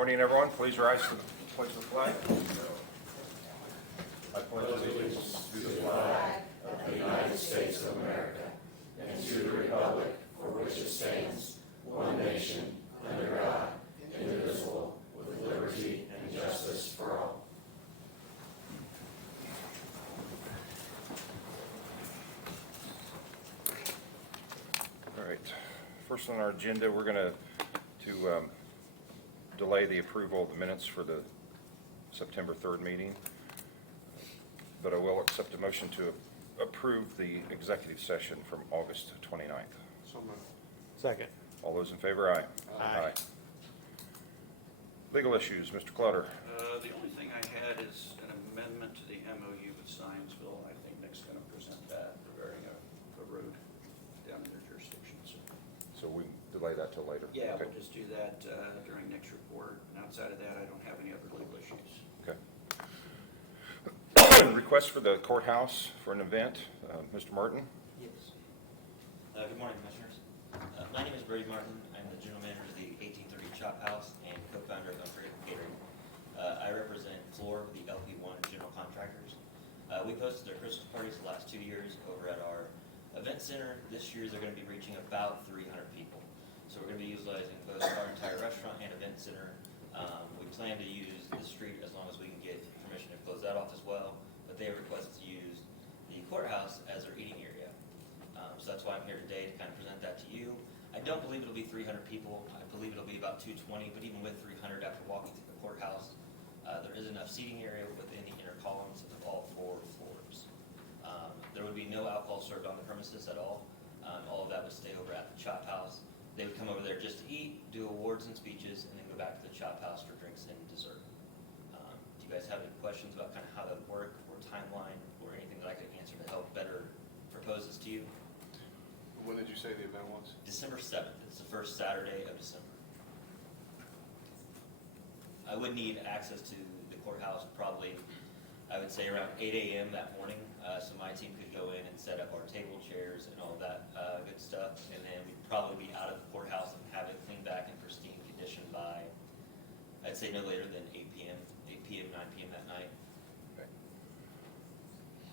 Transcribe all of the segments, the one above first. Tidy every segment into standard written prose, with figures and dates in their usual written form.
Morning, everyone. Please rise to the pledge of the flag. I pledge allegiance to the flag of the United States of America and to the republic for which it stands, one nation, under God, indivisible, with liberty and justice for all. All right. First on our agenda, we're going to delay the approval of the minutes for the September 3rd meeting, but I will accept a motion to approve the executive session from August 29th. So moved. Second. All those in favor, aye. Aye. Legal issues, Mr. Clutter. The only thing I had is an amendment to the MOU with Zionsville. I think Nick's going to present that regarding a road down in their jurisdiction. So we delay that till later? Yeah, Okay. we'll just do that during Nick's report. And outside of that, I don't have any other legal issues. Okay. Request for the courthouse for an event, Mr. Martin? Yes. Good morning, Commissioners. My name is Brady Martin. I'm the General Manager of the 1830 Chop House and co-founder of Unforgettable Catering. I represent Floor, the LP1 General Contractors. We hosted their Christmas parties the last 2 years over at our event center. This year they're going to be reaching about 300 people. So we're going to be utilizing both our entire restaurant and event center. We plan to use the street as long as we can get permission to close that off as well. But they requested to use the courthouse as their eating area. So that's why I'm here today to kind of present that to you. I don't believe it'll be 300 people. I believe it'll be about 220, but even with 300 after walking through the courthouse, there is enough seating area within the inner columns of all 4 floors. There would be no alcohol served on the premises at all. All of that would stay over at the Chop House. They would come over there just to eat, do awards and speeches, and then go back to the Chop House for drinks and dessert. Do you guys have any questions about kind of how that would work, or timeline, or anything that I could answer to help better propose this to you? When did you say the event was? December 7th. It's the first Saturday of December. I would need access to the courthouse probably, I would say around 8 a.m. that morning, so my team could go in and set up our table, chairs, and all that good stuff, and then we'd probably be out of the courthouse and have it cleaned back in pristine condition by, I'd say no later than 8 p.m., 9 p.m. that night. Okay.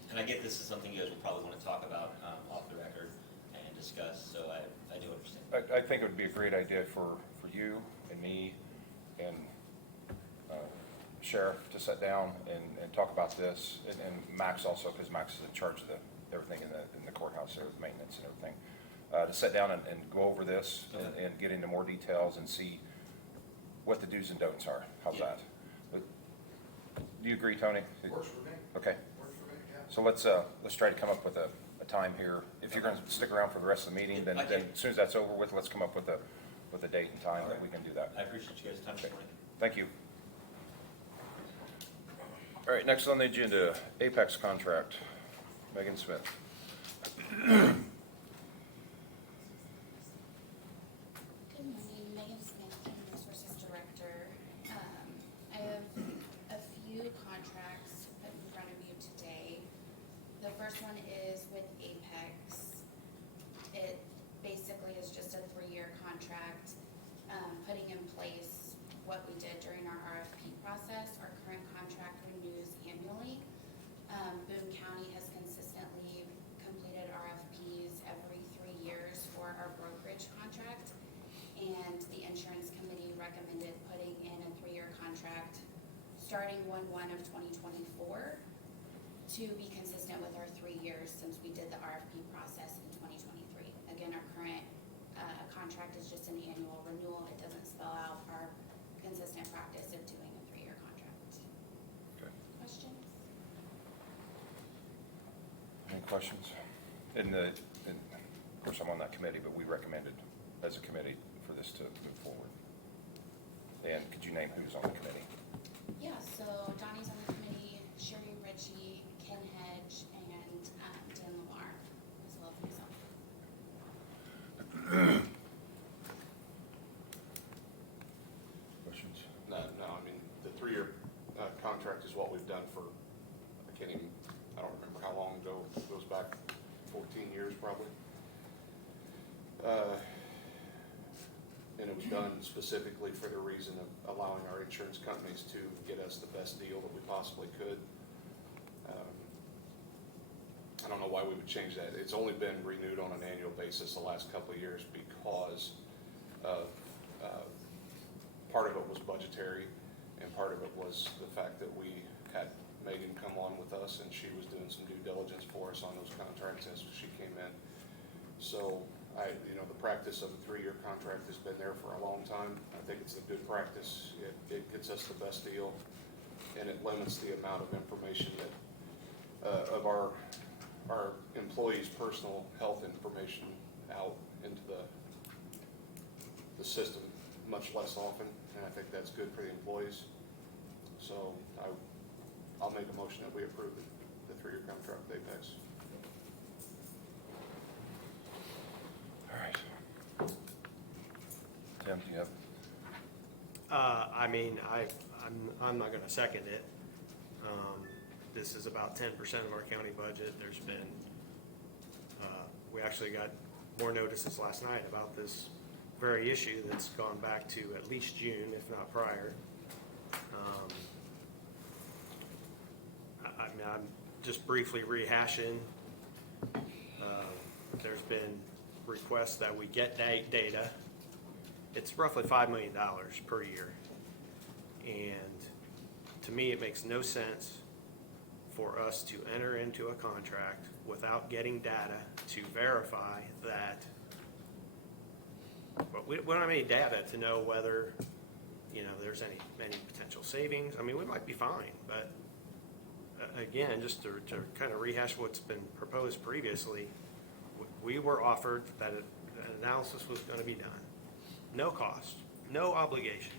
And I get this is something you guys will probably want to talk about off the record and discuss, so I do understand. I think it would be a great idea for you and me and Sheriff to sit down and talk about this, and Max also, because Max is in charge of everything in the courthouse there, the maintenance and everything, to sit down and go over this and get into more details and see what the do's and don'ts are. How's that? But, do you agree, Tony? Works for me. Okay. Works for me, yeah. So let's try to come up with a time here. If you're going to stick around for the rest of the meeting, then as soon as that's over with, let's come up with a date and time that we can do that. I appreciate you guys' time this morning. Thank you. All right, next on the agenda, Apex contract. Megan Smith. Good morning, Megan Smith, Human Resources Director. I have a few contracts put in front of you today. The first one is with Apex. It basically is just a 3-year contract, putting in place what we did during our RFP process. Our current contract renews annually. Boone County has consistently completed RFPs every 3 years for our brokerage contract, and the insurance committee recommended putting in a 3-year contract starting 1/1 of 2024 to be consistent with our 3 years since we did the RFP process in 2023. Again, our current contract is just an annual renewal. It doesn't spell out our consistent practice of doing a 3-year contract. Okay. Questions? Any questions? Of course, I'm on that committee, but we recommended as a committee for this to move forward. And could you name who's on the committee? Yeah, so Donnie's on the committee, Sherry Ritchie, Ken Hedge, and Dan Lamar, as well as myself. Questions? No, I mean, the 3-year contract is what we've done for, I don't remember how long ago, it goes back 14 years probably. And it was done specifically for the reason of allowing our insurance companies to get us the best deal that we possibly could. I don't know why we would change that. It's only been renewed on an annual basis the last couple of years because of, part of it was budgetary, and part of it was the fact that we had Megan come on with us, and she was doing some due diligence for us on those contracts as she came in. So the practice of a 3-year contract has been there for a long time. I think it's a good practice. It gets us the best deal, and it limits the amount of information that, of our employees' personal health information out into the system much less often, and I think that's good for the employees. So I'll make a motion that we approve the 3-year contract with Apex. All right. Tim, do you have? I'm not gonna second it. This is about 10% of our county budget. There's been, we actually got more notices last night about this very issue that's gone back to at least June, if not prior. I'm just briefly rehashing. There's been requests that we get data. It's roughly $5 million per year. And to me, it makes no sense for us to enter into a contract without getting data to verify that. But we don't have any data to know whether, there's any potential savings. I mean, we might be fine, but again, just to kind of rehash what's been proposed previously, we were offered that an analysis was going to be done. No cost, no obligation,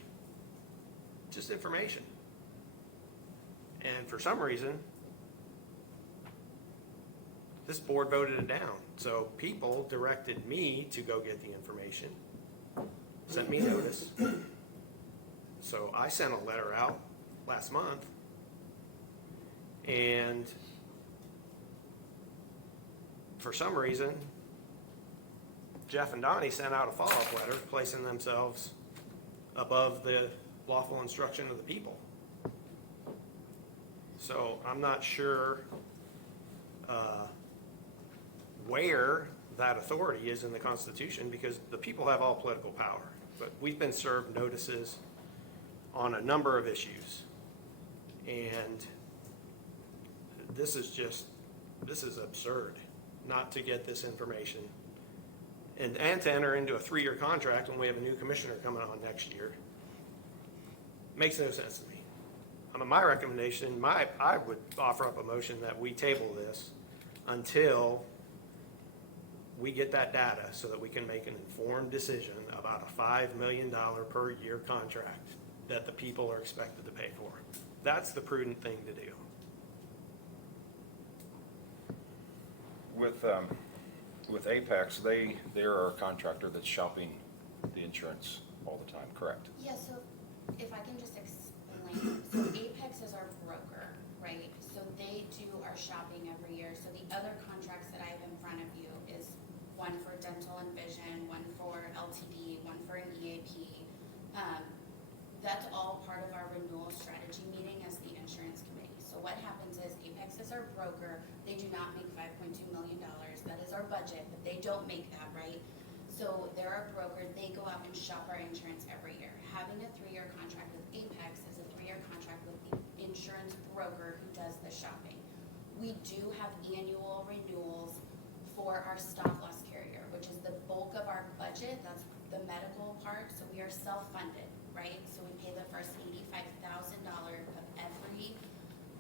just information. And for some reason, this board voted it down. So people directed me to go get the information, sent me notice. So I sent a letter out last month, and for some reason, Jeff and Donnie sent out a follow-up letter placing themselves above the lawful instruction of the people. So I'm not sure where that authority is in the Constitution, because the people have all political power. But we've been served notices on a number of issues. And this is absurd not to get this information. And to enter into a 3-year contract when we have a new commissioner coming on next year makes no sense to me. My recommendation, I would offer up a motion that we table this until we get that data so that we can make an informed decision about a $5 million per year contract that the people are expected to pay for. That's the prudent thing to do. With Apex, they're our contractor that's shopping the insurance all the time, correct? Yeah, so if I can just explain, so Apex is our broker, right? So they do our shopping every year. So the other contracts that I have in front of you is one for dental and vision, one for LTD, one for an EAP. That's all part of our renewal strategy meeting as the insurance committee. So what happens is Apex is our broker. They do not make $5.2 million. That is our budget, but they don't make that, right? So they're our broker. They go out and shop our insurance every year. Having a 3-year contract with Apex is a 3-year contract with the insurance broker who does the shopping. We do have annual renewals for our stop loss carrier, which is the bulk of our budget. That's the medical part. So we are self-funded, right? So we pay the first $85,000 of every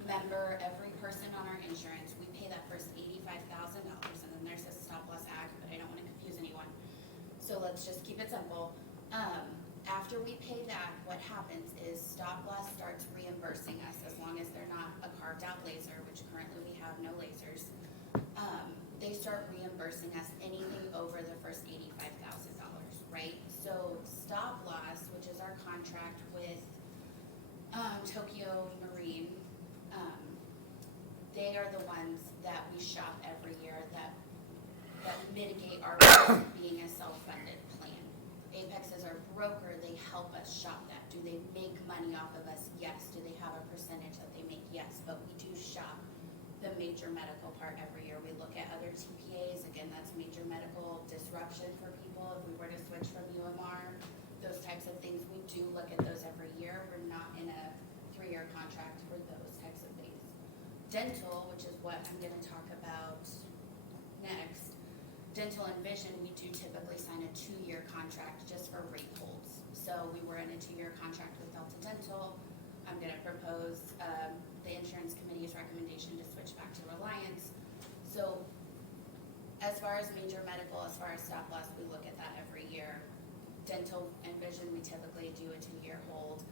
member, every person on our insurance. We pay that first $85,000, and then there's a stop loss act, but I don't want to confuse anyone. So let's just keep it simple. After we pay that, what happens is stop loss starts reimbursing us as long as they're not a carved out laser, which currently we have no lasers. They start reimbursing us anything over the first $85,000, right? So stop loss, which is our contract with Tokyo Marine, they are the ones that we shop every year that mitigate our risk of being a self-funded plan. Apex is our broker help us shop that. Do they make money off of us? Yes. Do they have a percentage that they make? Yes. But we do shop the major medical part every year. We look at other TPAs. Again, that's major medical disruption for people. If we were to switch from UMR, those types of things, we do look at those every year. We're not in a 3-year contract for those types of things. Dental, which is what I'm going to talk about next, dental and vision, we do typically sign a 2-year contract just for rate holds. So we were in a 2-year contract with Delta Dental. I'm going to propose the insurance committee's recommendation to switch back to Reliance. So as far as major medical, as far as stop loss, we look at that every year. Dental and vision, we typically do a 2-year hold.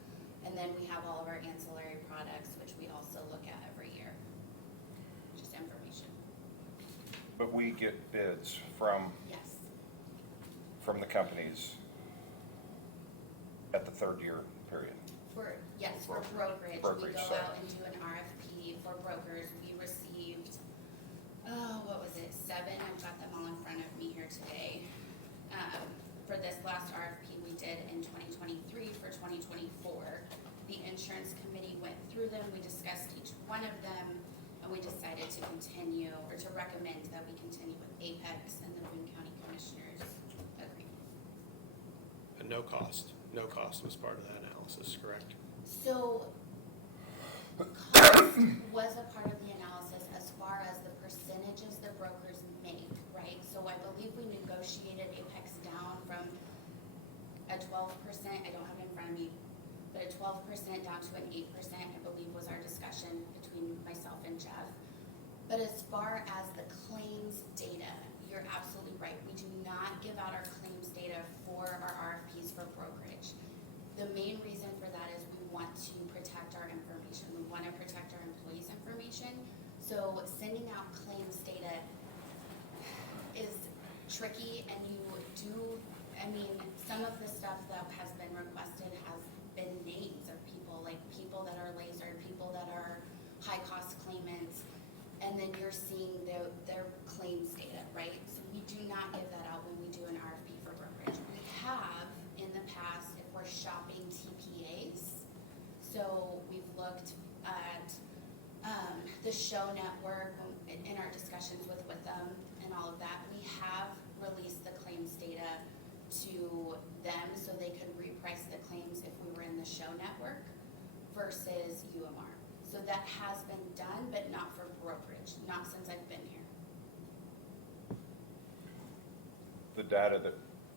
And then we have all of our ancillary products, which we also look at every year. Just information. But we get bids from Yes. the companies at the 3rd year period. For brokerage, we Brokerage, go sorry. out and do an RFP for brokers. We received, what was it, 7? I've got them all in front of me here today. For this last RFP we did in 2023 for 2024, the insurance committee went through them. We discussed each one of them, and we decided to continue, or to recommend that we continue with Apex and the Boone County Commissioners agreement. And no cost was part of that analysis, correct? So, cost was a part of the analysis as far as the percentages the brokers make, right? So I believe we negotiated Apex down from a 12%, I don't have it in front of me, but a 12% down to an 8%, I believe was our discussion between myself and Jeff. But as far as the claims data, you're absolutely right. We do not give out our claims data for our RFPs for brokerage. The main reason for that is we want to protect our information. We want to protect our employees' information. So sending out claims data is tricky, and you do, I mean, some of the stuff that has been requested has been names of people, like people that are lasered, people that are high-cost claimants, and then you're seeing their claims data, right? So we do not give that out when we do an RFP for brokerage. We have in the past if we're shopping TPAs. So we've looked at the show network in our discussions with them and all of that. We have released the claims data to them so they could reprice the claims if we were in the show network versus UMR. So that has been done, but not for brokerage, not since I've been here. The data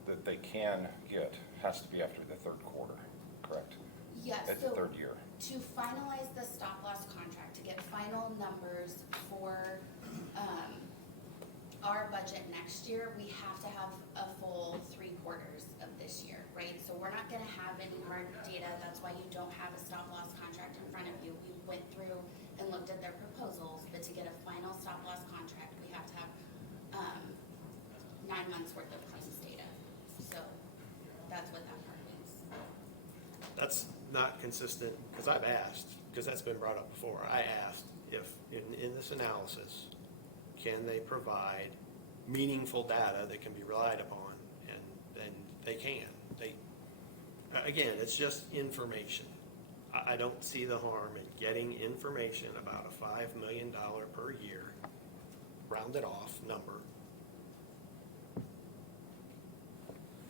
that they can get has to be after the 3rd quarter, correct? Yes, At the so 3rd year. to finalize the stop loss contract, to get final numbers for our budget next year, we have to have a full 3 quarters of this year, right? So we're not gonna have any hard data. That's why you don't have a stop loss contract in front of you. We went through and looked at their proposals, but to get a final stop loss contract, we have to have 9 months worth of claims data. So that's what that part means. That's not consistent, because I've asked, because that's been brought up before. I asked if in this analysis, can they provide meaningful data that can be relied upon? And they can. Again, it's just information. I don't see the harm in getting information about a $5 million per year, rounded off number,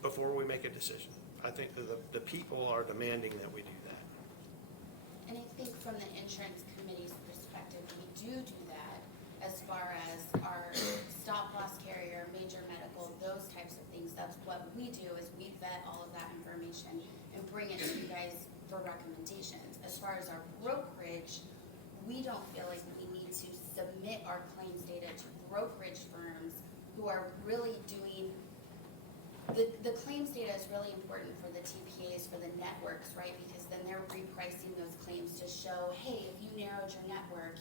before we make a decision. I think that the people are demanding that we do that. And I think from the insurance committee's perspective, we do that as far as our stop loss carrier, major medical, those types of things. That's what we do, is we vet all of that information and bring it to you guys for recommendations. As far as our brokerage, we don't feel like we need to submit our claims data to brokerage firms who are really doing, the claims data is really important for the TPAs, for the networks, right? Because then they're repricing those claims to show, hey, if you narrowed your network,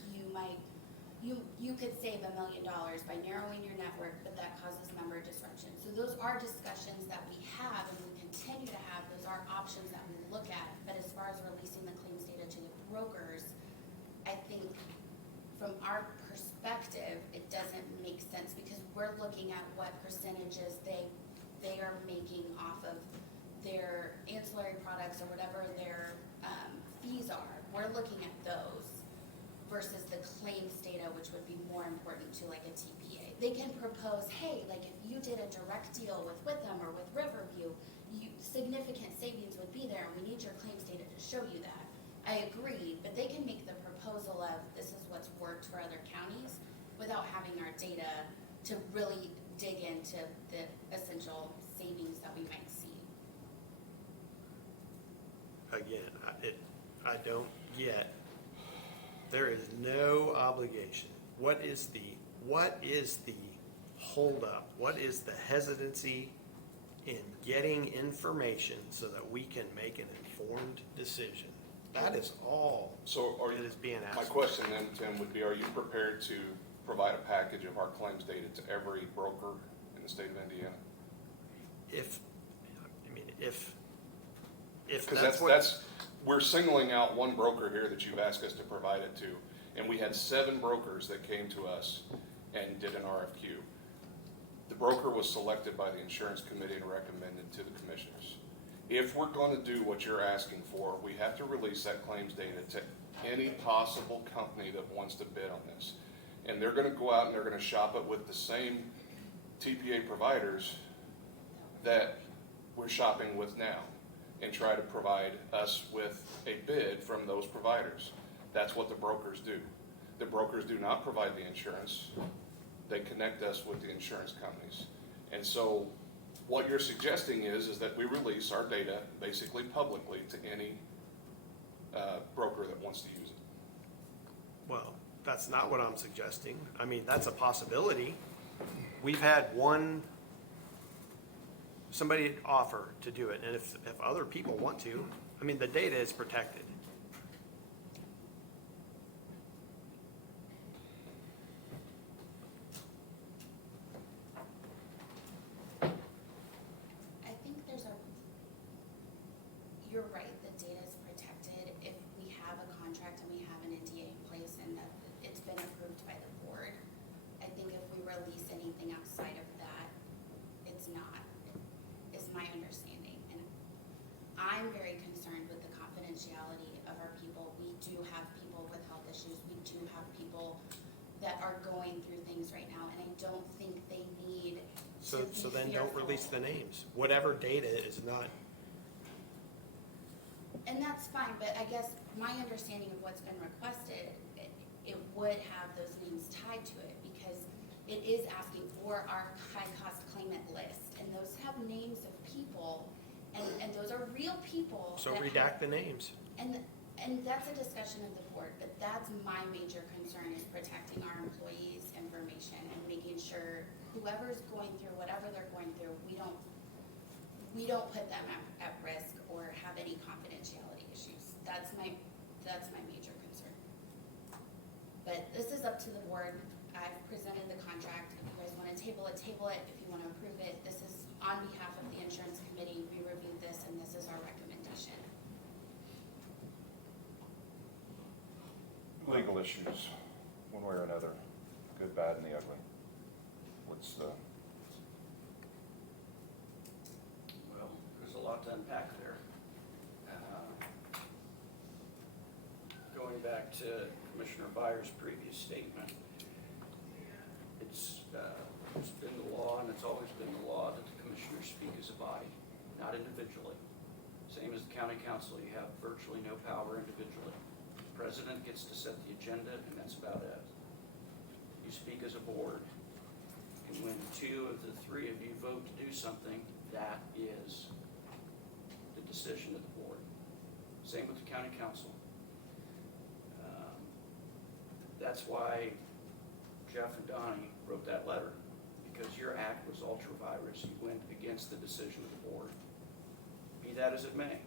you could save $1 million by narrowing your network, but that causes member disruption. So those are discussions that we have and we continue to have. Those are options that we look at. But as far as releasing the claims data to the brokers, I think from our perspective, it doesn't make sense because we're looking at what percentages they are making off of their ancillary products or whatever their fees are, we're looking at those versus the claims data, which would be more important to like a TPA. They can propose, hey, like if you did a direct deal with Witham or with Riverview, significant savings would be there, and we need your claims data to show you that. I agree, but they can make the proposal of this is what's worked for other counties without having our data to really dig into the essential savings that we might see. Again, I don't get, there is no obligation. What is the holdup? What is the hesitancy in getting information so that we can make an informed decision? That is all So are that you, is being my asked. question then, Tim, would be, are you prepared to provide a package of our claims data to every broker in the state of Indiana? If Because that's what. that's, we're singling out one broker here that you've asked us to provide it to, and we had 7 brokers that came to us and did an RFQ. The broker was selected by the insurance committee and recommended to the commissioners. If we're going to do what you're asking for, we have to release that claims data to any possible company that wants to bid on this. And they're going to go out and they're going to shop it with the same TPA providers that we're shopping with now and try to provide us with a bid from those providers. That's what the brokers do. The brokers do not provide the insurance. They connect us with the insurance companies. And so what you're suggesting is that we release our data basically publicly to any broker that wants to use it. Well, that's not what I'm suggesting. I mean, that's a possibility. We've had somebody offer to do it, and if other people want to, I mean, the data is protected. I think you're right, the data is protected if we have a contract and we have an NDA in place and that it's been approved by the board. I think if we release anything outside of that, it's not, is my understanding. And I'm very concerned with the confidentiality of our people. We do have people with health issues. We do have people that are going through things right now, and I don't think they need So to be then don't fearful. release the names. Whatever data is not, And that's fine, but I guess my understanding of what's been requested, it would have those names tied to it because it is asking for our high-cost claimant list, and those have names of people, and those are real people. so that redact have- the names. And that's a discussion of the board, but that's my major concern is protecting our employees' information and making sure whoever's going through whatever they're going through, we don't put them at risk or have any confidentiality issues. That's my major concern. But this is up to the board. I've presented the contract. If you guys want to table it, table it. If you want to approve it, this is on behalf of the insurance committee. We reviewed this and this is our recommendation. Legal issues, one way or another, good, bad, and the ugly. What's the, Well, there's a lot to unpack there. Going back to Commissioner Byers' previous statement, it's been the law, and it's always been the law, that the commissioners speak as a body, not individually. Same as the county council, you have virtually no power individually. The president gets to set the agenda, and that's about it. You speak as a board. And when 2 of the 3 of you vote to do something, that is the decision of the board. Same with the county council. That's why Jeff and Donnie wrote that letter, because your act was ultra virus. You went against the decision of the board. Be that as it may.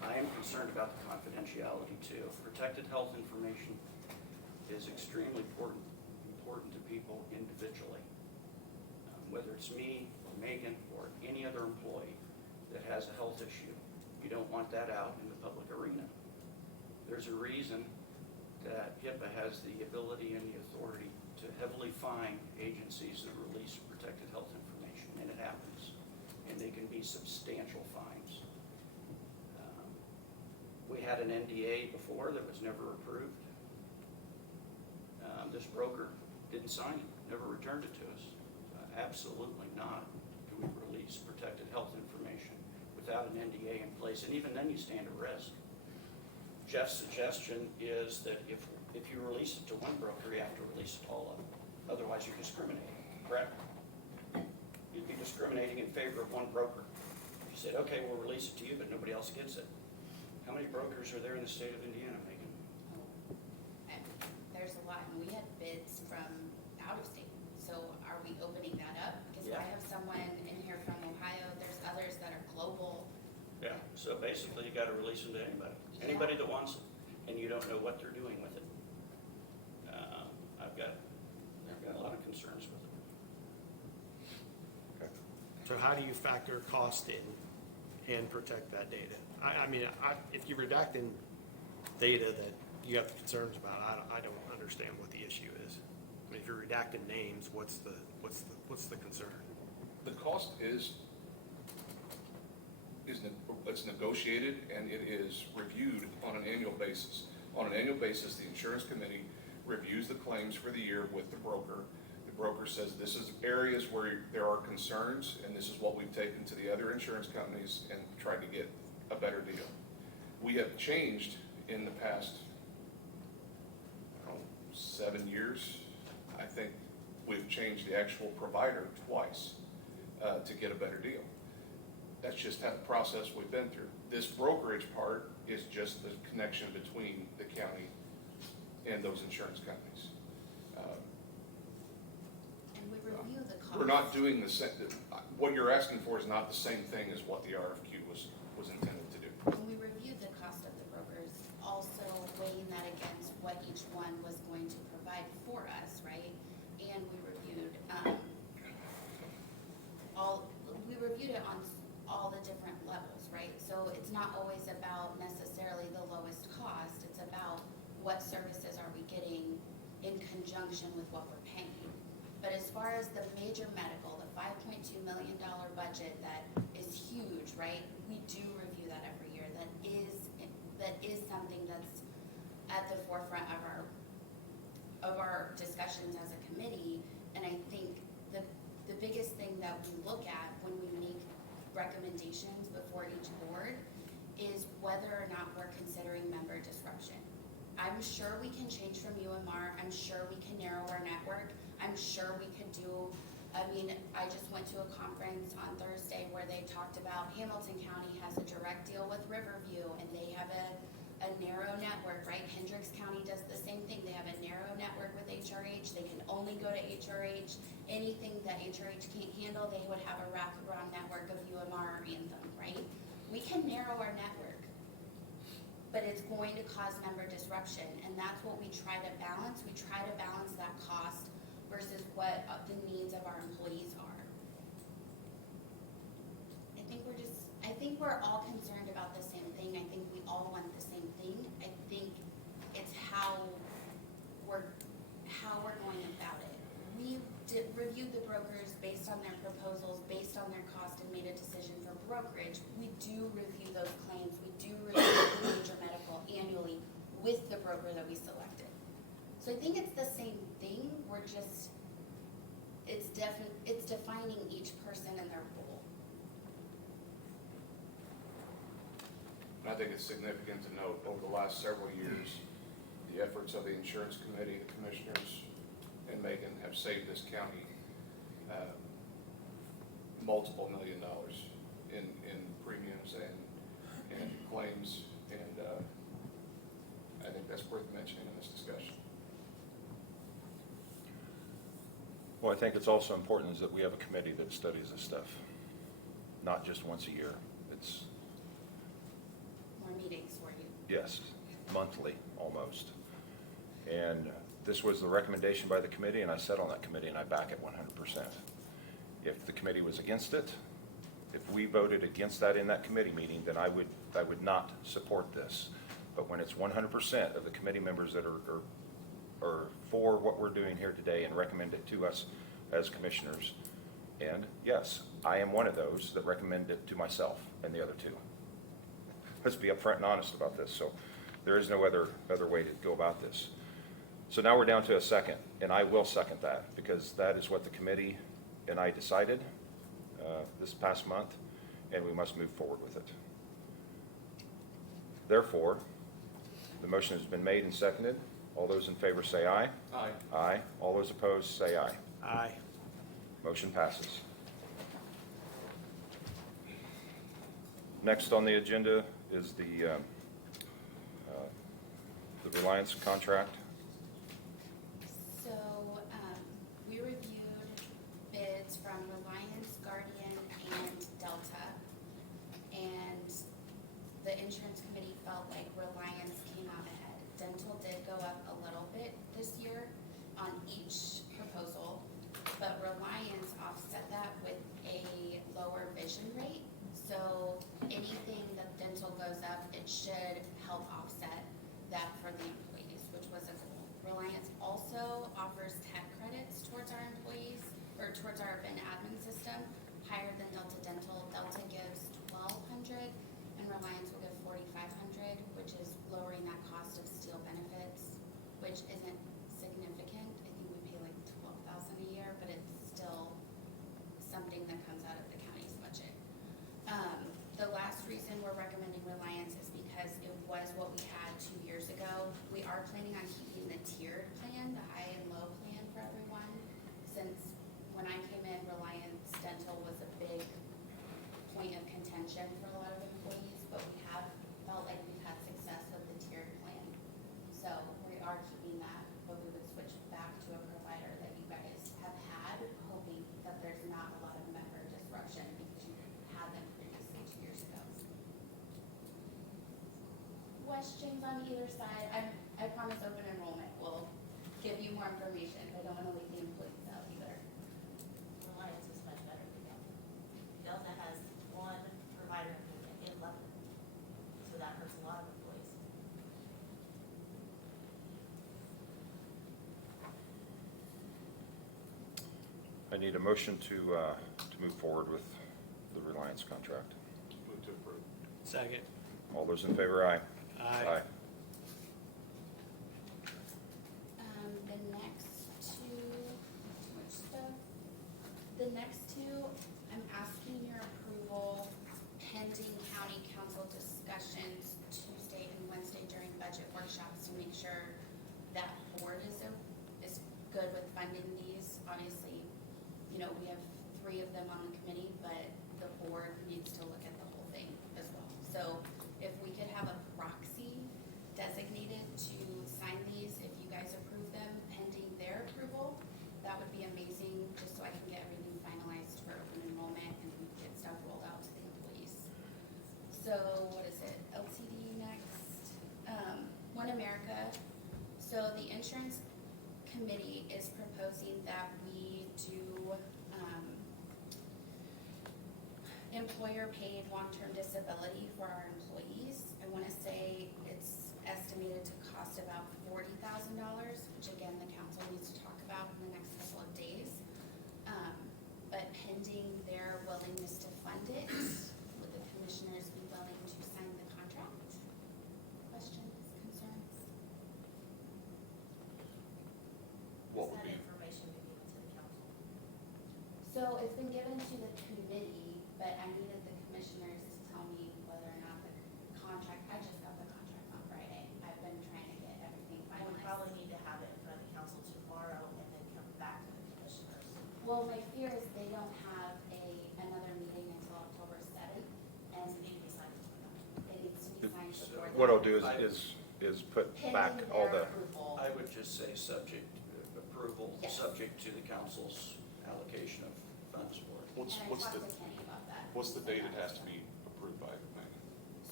I am concerned about the confidentiality too. Protected health information is extremely important to people individually. Whether it's me or Megan or any other employee that has a health issue, you don't want that out in the public arena. There's a reason that HIPAA has the ability and the authority to heavily fine agencies that release protected health information, and it happens. And and they can be substantial fines. We had an NDA before that was never approved. This broker didn't sign it, never returned it to us. Absolutely not do we release protected health information without an NDA in place, and even then you stand at risk. Jeff's suggestion is that if you release it to one broker, you have to release it to all of them. Otherwise, you're discriminating, correct? You'd be discriminating in favor of one broker. If you said, okay, we'll release it to you, but nobody else gets it. How many brokers are there in the state of Indiana, Megan? And there's a lot, and we had bids from out of state, so are we opening that up? Because Yeah. I have someone in here from Ohio, there's others that are global. Yeah. So basically, you gotta release them to anybody, anybody that wants it, and you don't know what they're doing with it. I've got a lot of concerns with it. Okay. So how do you factor cost in and protect that data? I mean, if you're redacting data that you have concerns about, I don't understand what the issue is. I mean, if you're redacting names, what's the concern? The cost is it's negotiated and it is reviewed on an annual basis. On an annual basis, the insurance committee reviews the claims for the year with the broker. The broker says this is areas where there are concerns, and this is what we've taken to the other insurance companies and tried to get a better deal. We have changed in the past, 7 years. I think we've changed the actual provider twice to get a better deal. That's just how the process we've been through. This brokerage part is just the connection between the county and those insurance companies. And we review the cost. We're not doing the same, what you're asking for is not the same thing as what the RFQ was intended to do. And we reviewed the cost of the brokers, also weighing that against what each one was going to provide for us, right? And we reviewed, it on all the different levels, right? So it's not always about necessarily the lowest cost, it's about what services are we getting in conjunction with what we're paying. But as far as the major medical, the $5.2 million budget that is huge, right? We do review that every year. That is something that's at the forefront of our discussions as a committee. And I think the biggest thing that we look at when we make recommendations before each board is whether or not we're considering member disruption. I'm sure we can change from UMR. I'm sure we can narrow our network. I'm sure we could do, I just went to a conference on Thursday where they talked about Hamilton County has a direct deal with Riverview and they have a narrow network, right? Hendricks County does the same thing. They have a narrow network with HRH. They can only go to HRH. Anything that HRH can't handle, they would have a wraparound network of UMR or Anthem, right? We can narrow our network, but it's going to cause member disruption, and that's what we try to balance. We try to balance that cost versus what the needs of our employees are. I think we're all concerned about the same thing. I think we all want the same thing. I think it's how we're going about it. We reviewed the brokers based on their proposals, based on their cost, and made a decision for brokerage. We do review those claims. We do review the major medical annually with the broker that we selected. So I think it's the same thing. We're just, it's defining each person and their role. And I think it's significant to note, over the last several years, the efforts of the insurance committee, the commissioners, and Megan have saved this county multiple $1 million in premiums and claims, and I think that's worth mentioning in this discussion. Well, I think it's also important is that we have a committee that studies this stuff, not just once a year. It's, More meetings for you. yes, monthly almost. And this was the recommendation by the committee, and I sat on that committee, and I back it 100%. If the committee was against it, if we voted against that in that committee meeting, then I would not support this. But when it's 100% of the committee members that are for what we're doing here today and recommend it to us as commissioners, And yes, I am one of those that recommend it to myself and the other two. Let's be upfront and honest about this. So there is no other way to go about this. So now we're down to a second, and I will second that because that is what the committee and I decided this past month, and we must move forward with it. Therefore, the motion has been made and seconded. All those in favor say aye. Aye. Aye. All those opposed say aye. Aye. Motion passes. Next on the agenda is the Reliance contract. So, we reviewed bids from Reliance, Guardian, and Delta. And the insurance committee felt like Reliance came out ahead. Dental did go up a little bit this year on each proposal, but Reliance offset that with a lower vision rate. So anything that dental goes up, it should help offset that for the employees, which was a goal. Reliance also offers tech credits towards our employees, or towards our VIN admin system, higher than Delta Dental. Delta gives $1,200, and Reliance will give $4,500, which is lowering that cost of steel benefits, which isn't significant. I think we pay like $12,000 a year, but it's still something that comes out of the county's budget. The last reason we're recommending Reliance is because it was what we had 2 years ago. We are planning on keeping the tiered plan, the high and low plan for everyone. Since when I came in, Reliance Dental was a big point of contention for a lot of employees, but we have felt like we've had success with the tiered plan. So we are keeping that, but we would switch back to a provider that you guys have had, hoping that there's not a lot of member disruption because you had them previously 2 years ago. Questions on either side? I promise open enrollment will give you more information. I don't want to leave the employees out either. Reliance is much better than Delta. Delta has one provider in Lebanon, so that hurts a lot of employees. I need a motion to move forward with the Reliance contract. Move to approve. Second. All those in favor, aye. Aye. The next two, I'm asking your approval pending county council discussions Tuesday and Wednesday during budget workshops to make sure that board is good with funding these. Obviously, we have 3 of them on the committee, but the board needs to look at the whole thing as well. So if we could have a proxy designated to sign these, if you guys approve them pending their approval, that would be amazing, just so I can get everything finalized for open enrollment and get stuff rolled out to the employees. So what is it, LTD next? One America. So the insurance committee is proposing that we do employer-paid long-term disability for our employees. I want to say it's estimated to cost about $40,000, which again, the council needs to talk about in the next couple of days. But pending their willingness to fund it, would the commissioners be willing to sign the contract? Questions, concerns? What Is would that be, information be given to the council? So it's been given to the committee, but I needed the commissioners to tell me whether or not the contract, I just got the contract on Friday. I've been trying to get everything We finalized. probably need to have it in front of the council tomorrow and then come back to the commissioners. Well, my fear is they don't have another meeting until October 7th, and It needs to be signed tomorrow. it needs to be signed before that. What I'll do is put back Pending all their the, approval. I would just say subject approval, Yes. subject to the council's allocation of funds for it. what's And I the, talked to Kenny about that. what's the date it has to be approved by, Megan?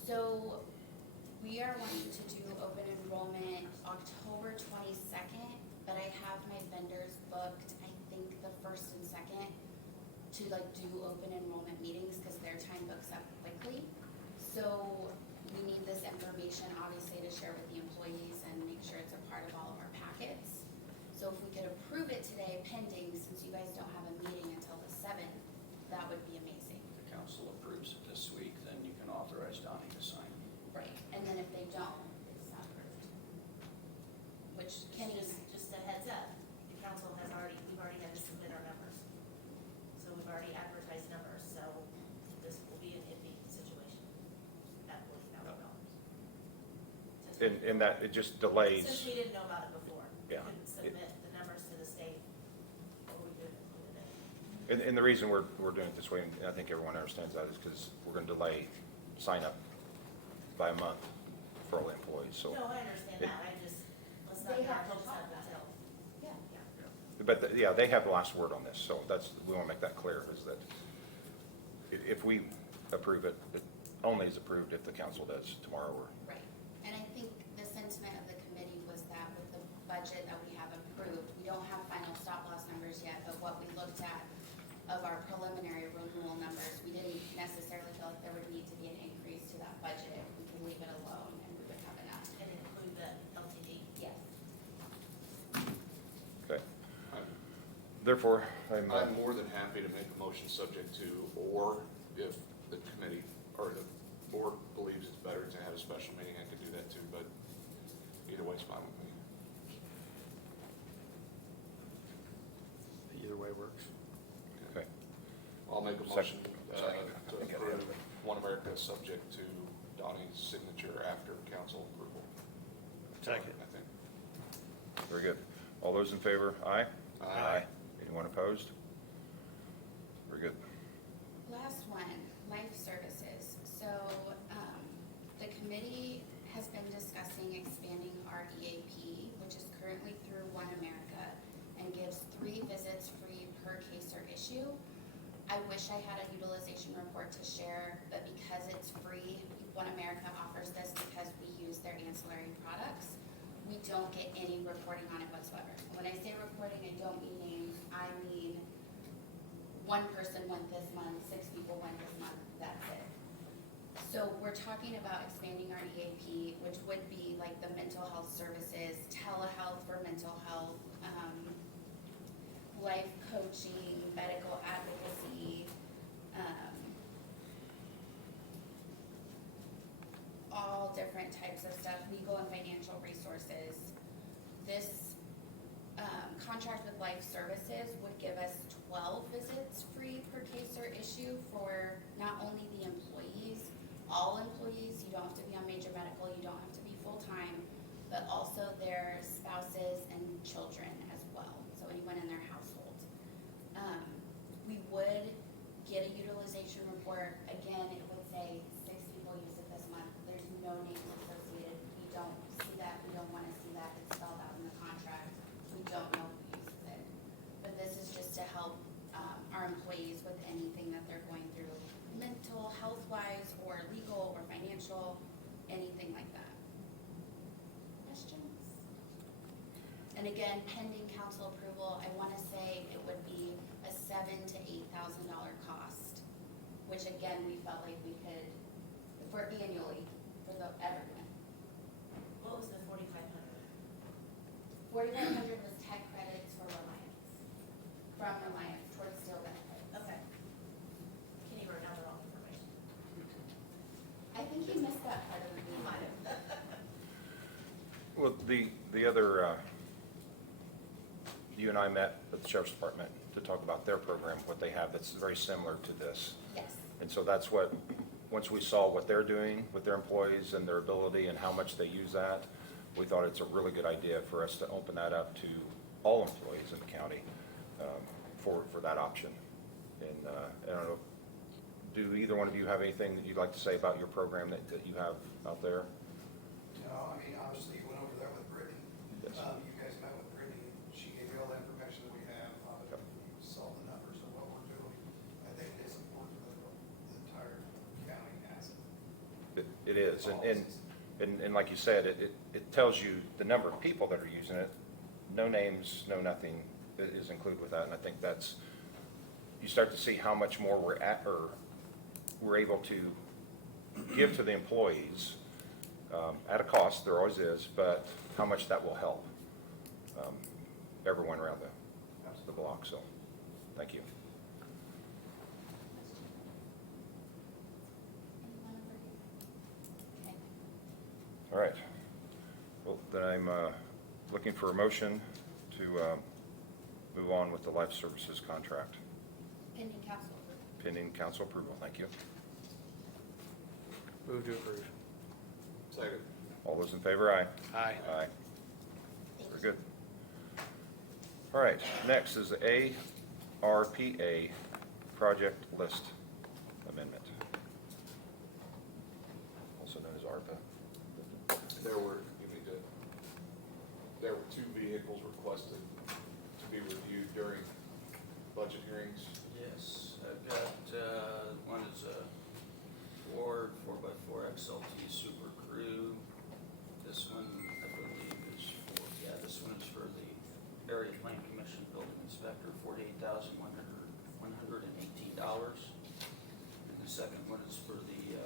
So we are wanting to do open enrollment October 22nd, but I have my vendors booked, I think the 1st and 2nd, to do open enrollment meetings because their time books up quickly. So we need this information obviously to share with the employees and make sure it's a part of all of our packets. So if we could approve it today pending, since you guys don't have a meeting until the 7th, in that it just delayed. Since we didn't know about it before. We Yeah. couldn't submit the numbers to the state, or we could include it. And the reason we're doing it this way, and I think everyone understands that, is because we're gonna delay sign up by a month for all the employees, so. No, I understand it- that, I just, let's not They get our have to hopes talk up about until. Yeah. Yeah. But, yeah, they have the last word on this, so we wanna make that clear, is that if we approve it, it only is approved if the council does tomorrow or. Right, and I think the sentiment of the committee was that with the budget that we have approved, we don't have final stop loss numbers yet, but what we looked at of our preliminary renewal numbers, we didn't necessarily feel like there would need to be an increase to that budget. We can leave it alone and we would have enough. And include the LTD. Yes. Okay. Therefore, I'm more than happy to make a motion subject to, or if the committee or the board believes it's better to have a special meeting, I could do that too, but either way's fine with me. Either way works. okay. I'll make a motion Second. to approve One America subject to Donnie's signature after council approval. Second. I think. Very good. All those in favor, aye? Aye. Anyone opposed? Very good. Last one, life services. So, the committee has been discussing expanding our EAP, which is currently through One America, and gives 3 visits free per case or issue. I wish I had a utilization report to share, but because it's free, One America offers this because we use their ancillary products. We don't get any reporting on it whatsoever. When I say reporting, I don't mean names, I mean 1 person went this month, 6 people went this month, that's it. So we're talking about expanding our EAP, which would be like the mental health services, telehealth for mental health, life coaching, medical advocacy, all different types of stuff, legal and financial resources. This contract with Life Services would give us 12 visits free per case or issue for not only the employees, all employees, you don't have to be on major medical, you don't have to be full-time, but also their spouses and children as well, so anyone in their household. We would get a utilization report, again, it would say 6 people use it this month, there's no names associated, we don't see that, we don't wanna see that, it's spelled out in the contract, we don't know who uses it. But this is just to help, our employees with anything that they're going through, mental health-wise, or legal, or financial, anything like that. Questions? And again, pending council approval, I wanna say it would be a $7,000 to $8,000 cost, which again, we felt like we could, for annually, for everyone. What was the 4,500? 4,500 was tech credits for Reliance, from Reliance towards steel benefits. Okay. Kenny wrote down the wrong information. I think you missed that part of the He meeting. might have. Well, the other, you and I met at the Sheriff's Department to talk about their program, what they have that's very similar to this. Yes. And so that's what, once we saw what they're doing with their employees and their ability and how much they use that, we thought it's a really good idea for us to open that up to all employees in the county for that option. And I don't know, do either one of you have anything that you'd like to say about your program that you have out there? No, I mean, obviously, you went over there with Brittany. Yes. You guys met with Brittany, she gave you all the information that we have, Yep. you saw the numbers of what we're doing. I think it is important that the entire county has it. It is, and like you said, it tells you the number of people that are using it. No names, no nothing is included with that, and I think that's, you start to see how much more we're able to give to the employees at a cost, there always is, but how much that will help everyone around the block, so, thank you. Anyone over here? Okay. All right. Well, then I'm looking for a motion to move on with the life services contract, Pending council approval. pending council approval. Thank you. Move to approve. Second. All those in favor, aye. Aye. Aye. Very good. All right, next is the ARPA project list amendment, also known as ARPA. There were, there were 2 vehicles requested to be reviewed during budget hearings. Yes, I've got, one is a Ford 4x4 XLT Super Crew. This one, I believe, is for, this one is for the Area Plan Commission Building Inspector, $48,118. And the second one is for the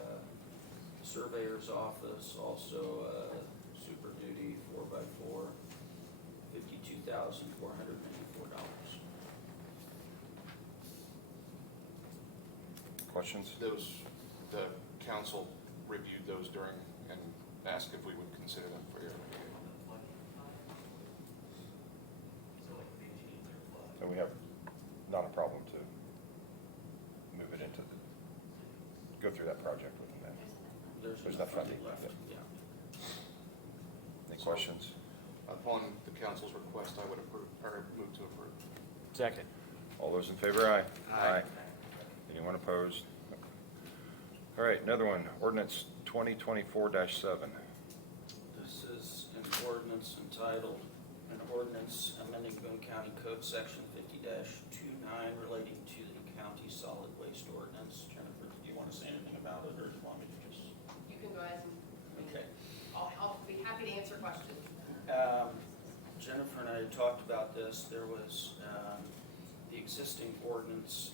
Surveyor's Office, also Super Duty 4x4, $52,494. Questions? Those, the council reviewed those during and asked if we would consider them for your review. And we have not a problem to move it into go through that project with them then. There's enough funding left, left. yeah. Any questions? Upon the council's request, I would approve, or move to approve. Second. All those in favor, aye. Aye. Anyone opposed? All right, another one, ordinance 2024-7. This is an ordinance entitled, an ordinance amending Boone County Code Section 50-29 relating to the county solid waste ordinance. Jennifer, do you want to say anything about it, or do you want me to just? You can go ahead and, Okay. I'll be happy to answer questions. Jennifer and I had talked about this. There was, the existing ordinance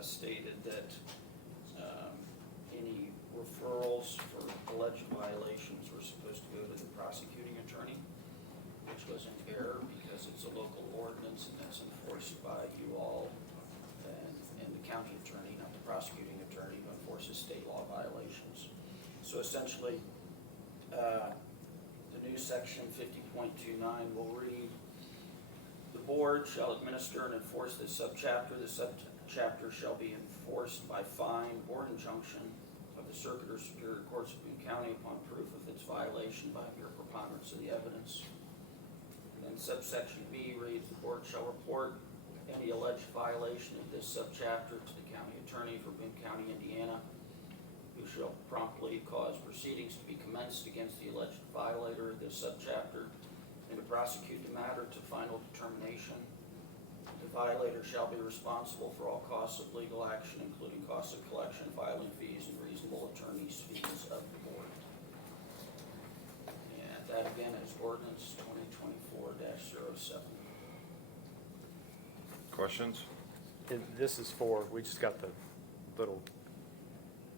stated that any referrals for alleged violations were supposed to go to the prosecuting attorney, which was an error because it's a local ordinance and that's enforced by you all and the county attorney, not the prosecuting attorney, who enforces state law violations. So essentially, the new section 50.29 will read, the board shall administer and enforce this subchapter. The subchapter shall be enforced by fine or injunction of the Circuit or Superior Courts of Boone County upon proof of its violation by mere preponderance of the evidence. And then subsection B reads, the board shall report any alleged violation of this subchapter to the county attorney for Boone County, Indiana, who shall promptly cause proceedings to be commenced against the alleged violator of this subchapter and to prosecute the matter to final determination. The violator shall be responsible for all costs of legal action, including costs of collection, filing fees, and reasonable attorney's fees of the board. And that again is ordinance 2024-07. Questions? And this is for, we just got the little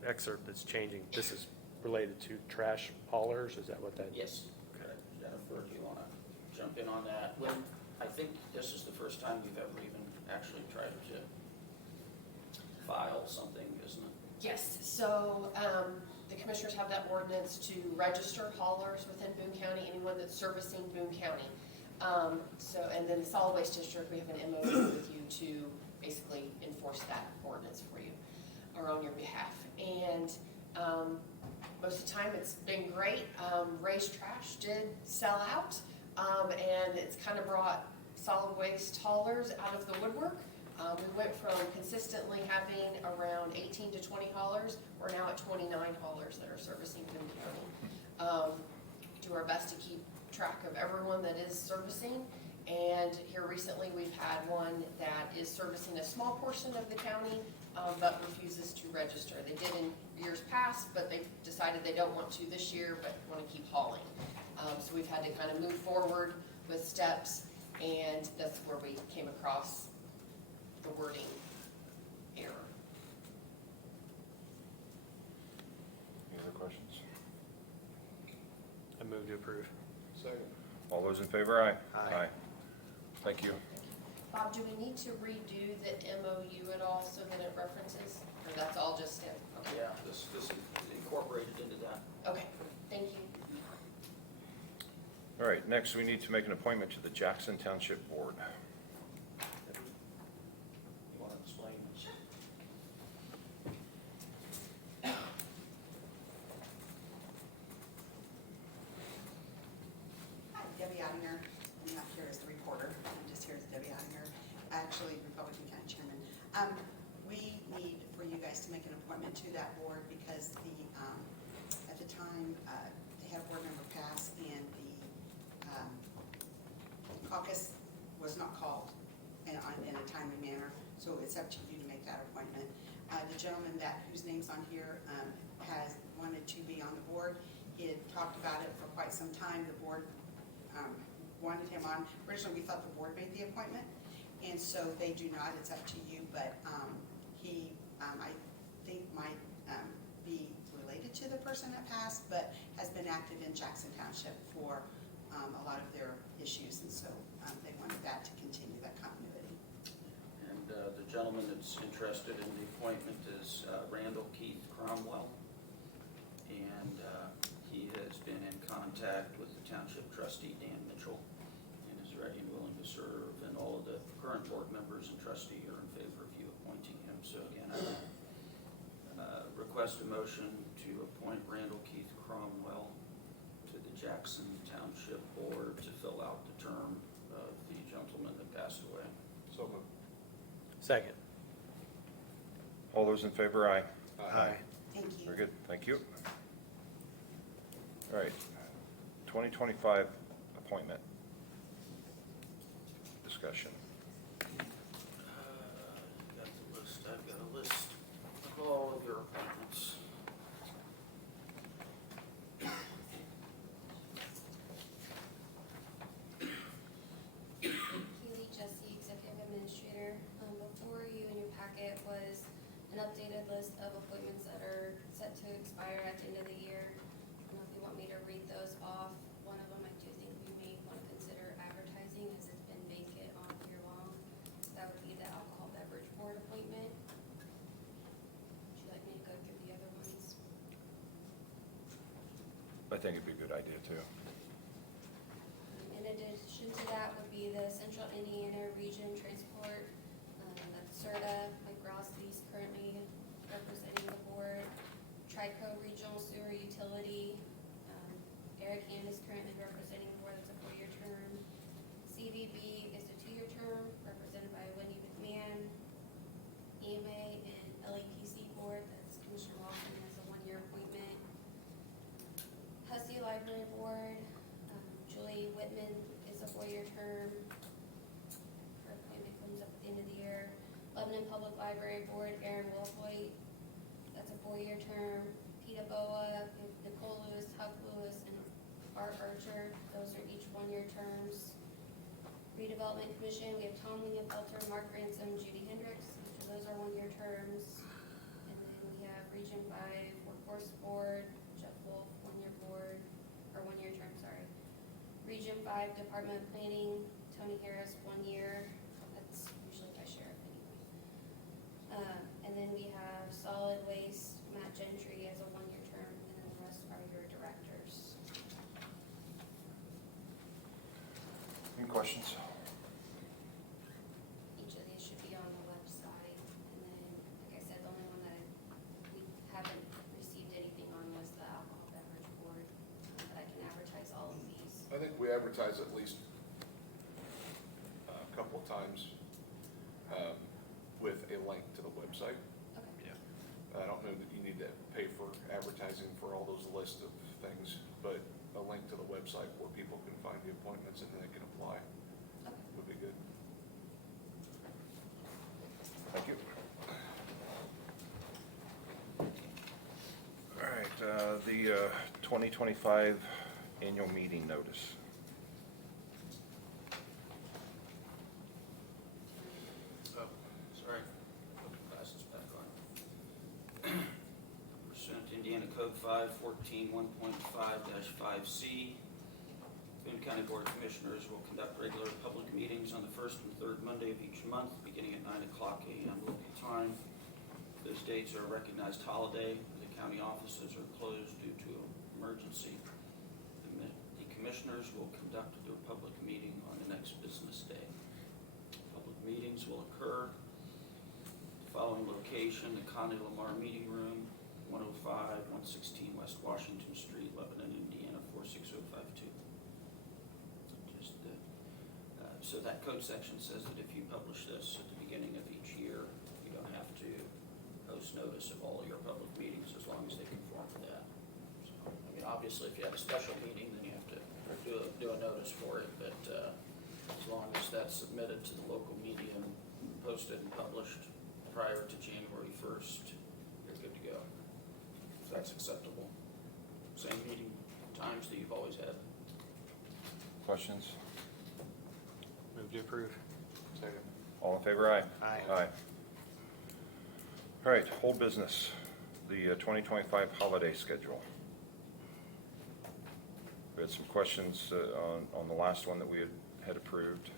excerpt that's changing. This is related to trash haulers, is that what that? Yes. Okay. Jennifer, do you want to jump in on that? When, I think this is the first time we've ever even actually tried to file something, isn't it? Yes, so, the commissioners have that ordinance to register haulers within Boone County, anyone that's servicing Boone County. So, and then the solid waste district, we have an MOU with you to basically enforce that ordinance for you, or on your behalf. And, most of the time, it's been great. Raised Trash did sell out, and it's kind of brought solid waste haulers out of the woodwork. We went from consistently having around 18 to 20 haulers. We're now at 29 haulers that are servicing Boone County. Do our best to keep track of everyone that is servicing. And here recently, we've had one that is servicing a small portion of the county, but refuses to register. They did in years past, but they decided they don't want to this year, but want to keep hauling. So we've had to kind of move forward with steps, and that's where we came across the wording error. Any other questions? I move to approve. Second. All those in favor, aye. Aye. Thank you. Bob, do we need to redo the MOU at all so that it references, or that's all just it? Okay. Yeah, this is incorporated into that. Okay, thank you. All right, next we need to make an appointment to the Jackson Township Board. You want to explain? Debbie Ottinger. I'm not here as the reporter, I'm just here as Debbie Ottinger, actually Republican County Chairman. We need for you guys to make an appointment to that board because at the time, they had a board member pass and the caucus was not called in a timely manner, so it's up to you to make that appointment. The gentleman whose name's on here has wanted to be on the board. He had talked about it for quite some time. The board wanted him on. Originally, we thought the board made the appointment, and so they do not. It's up to you, but he, I think, might be related to the person that passed, but has been active in Jackson Township for a lot of their issues, and so they wanted that to continue, that continuity. And the gentleman that's interested in the appointment is Randall Keith Cromwell. And he has been in contact with the township trustee, Dan Mitchell, and is ready and willing to serve. And all of the current board members and trustee are in favor of you appointing him. So again, I request a motion to appoint Randall Keith Cromwell to the Jackson Township Board to fill out the term of the gentleman that passed away. So moved. Second. All those in favor, aye. Aye. Thank you. Very good, thank you. All right, 2025 appointment discussion. Got the list, I've got a list of all of your appointments. Keely Jesse, Executive Administrator. Before you in your packet was an updated list of appointments that are set to expire at the end of the year. I don't know if you want me to read those off. One of them I do think we may want to consider advertising as it's been vacant all year long. That would be the Alcohol Beverage Board appointment. Would you like me to go through the other ones? I think it'd be a good idea too. In addition to that would be the Central Indiana Region Transport, that's CERTA. Mike Rossi's currently representing the board. Trico Regional Sewer Utility, Eric Hand is currently representing the board. That's a 4-year term. CVB is a 2-year term, represented by Wendy McMahon. EMA and LEPC Board, that's Commissioner Lawson, has a 1-year appointment. Hussey Library Board, Julie Whitman is a 4-year term. Her appointment comes up at the end of the year. Lebanon Public Library Board, Aaron Wolfwhite, that's a 4-year term. Peta Boa, Nicole Lewis, Huck Lewis, and Art Archer, those are each 1-year terms. Redevelopment Commission, we have Tom Lingenfelter, Mark Ransom, Judy Hendricks, each of those are 1-year terms. And then we have Region 5 Workforce Board, Jeff Wolf, 1-year board, or 1-year term, sorry. Region 5 Department of Planning, Tony Harris, 1 year, that's usually by sheriff anyway. And then we have Solid Waste, Matt Gentry as a 1-year term, and then the rest are your directors. Any questions? Each of these should be on the website, and then, like I said, the only one that we haven't received anything on was the Alcohol Beverage Board, but I can advertise all of these. I think we advertise at least a couple of times with a link to the website. Okay. I don't know that you need to pay for advertising for all those lists of things, but a link to the website where people can find the appointments and they can apply Okay. would be good. Thank you. All right, the 2025 annual meeting notice. Oh, sorry. Put the glasses back on. Pursuant to Indiana Code 514-1.5-5C, Boone County Board of Commissioners will conduct regular public meetings on the first and third Monday of each month, beginning at 9:00 a.m. local time. Those dates are a recognized holiday. The county offices are closed due to emergency. The commissioners will conduct their public meeting on the next business day. Public meetings will occur at the following location: the Connie Lamar Meeting Room, 105, 116 West Washington Street, Lebanon, Indiana, 46052. So that code section says that if you publish this at the beginning of each year, you don't have to post notice of all your public meetings as long as they conform to that. So, I mean, obviously, if you have a special meeting, then you have to do a notice for it, but as long as that's submitted to the local medium, posted and published prior to January 1st, you're good to go. So that's acceptable. Same meeting times that you've always had. Questions? Move to approve. Second. All in favor, aye? Aye. Aye. All right, whole business, the 2025 holiday schedule. We had some questions on the last one that we had approved.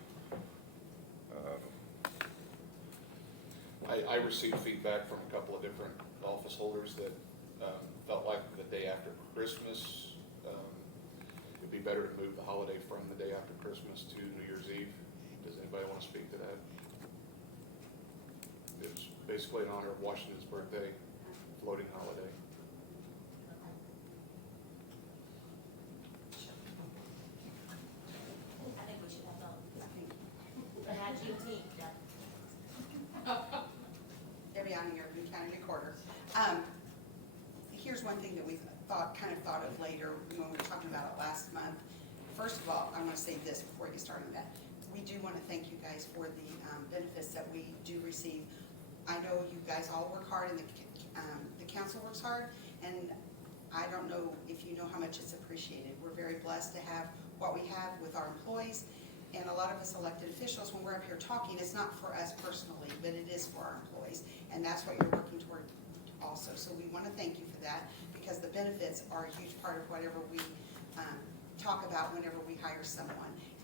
I received feedback from a couple of different office holders that felt like the day after Christmas, it'd be better to move the holiday from the day after Christmas to New Year's Eve. Does anybody want to speak to that? It's basically in honor of Washington's birthday, floating holiday. I think we should have both. And have Juneteenth, yeah. Debbie on your Boone County Recorder. Here's one thing that we kind of thought of later when we were talking about it last month. First of all, I want to say this before we get started on that. We do want to thank you guys for the benefits that we do receive. I know you guys all work hard and the council works hard, and I don't know if you know how much it's appreciated. We're very blessed to have what we have with our employees, and a lot of us elected officials, when we're up here talking, it's not for us personally, but it is for our employees, and that's what you're working toward also. So we want to thank you for that, because the benefits are a huge part of whatever we talk about whenever we hire someone.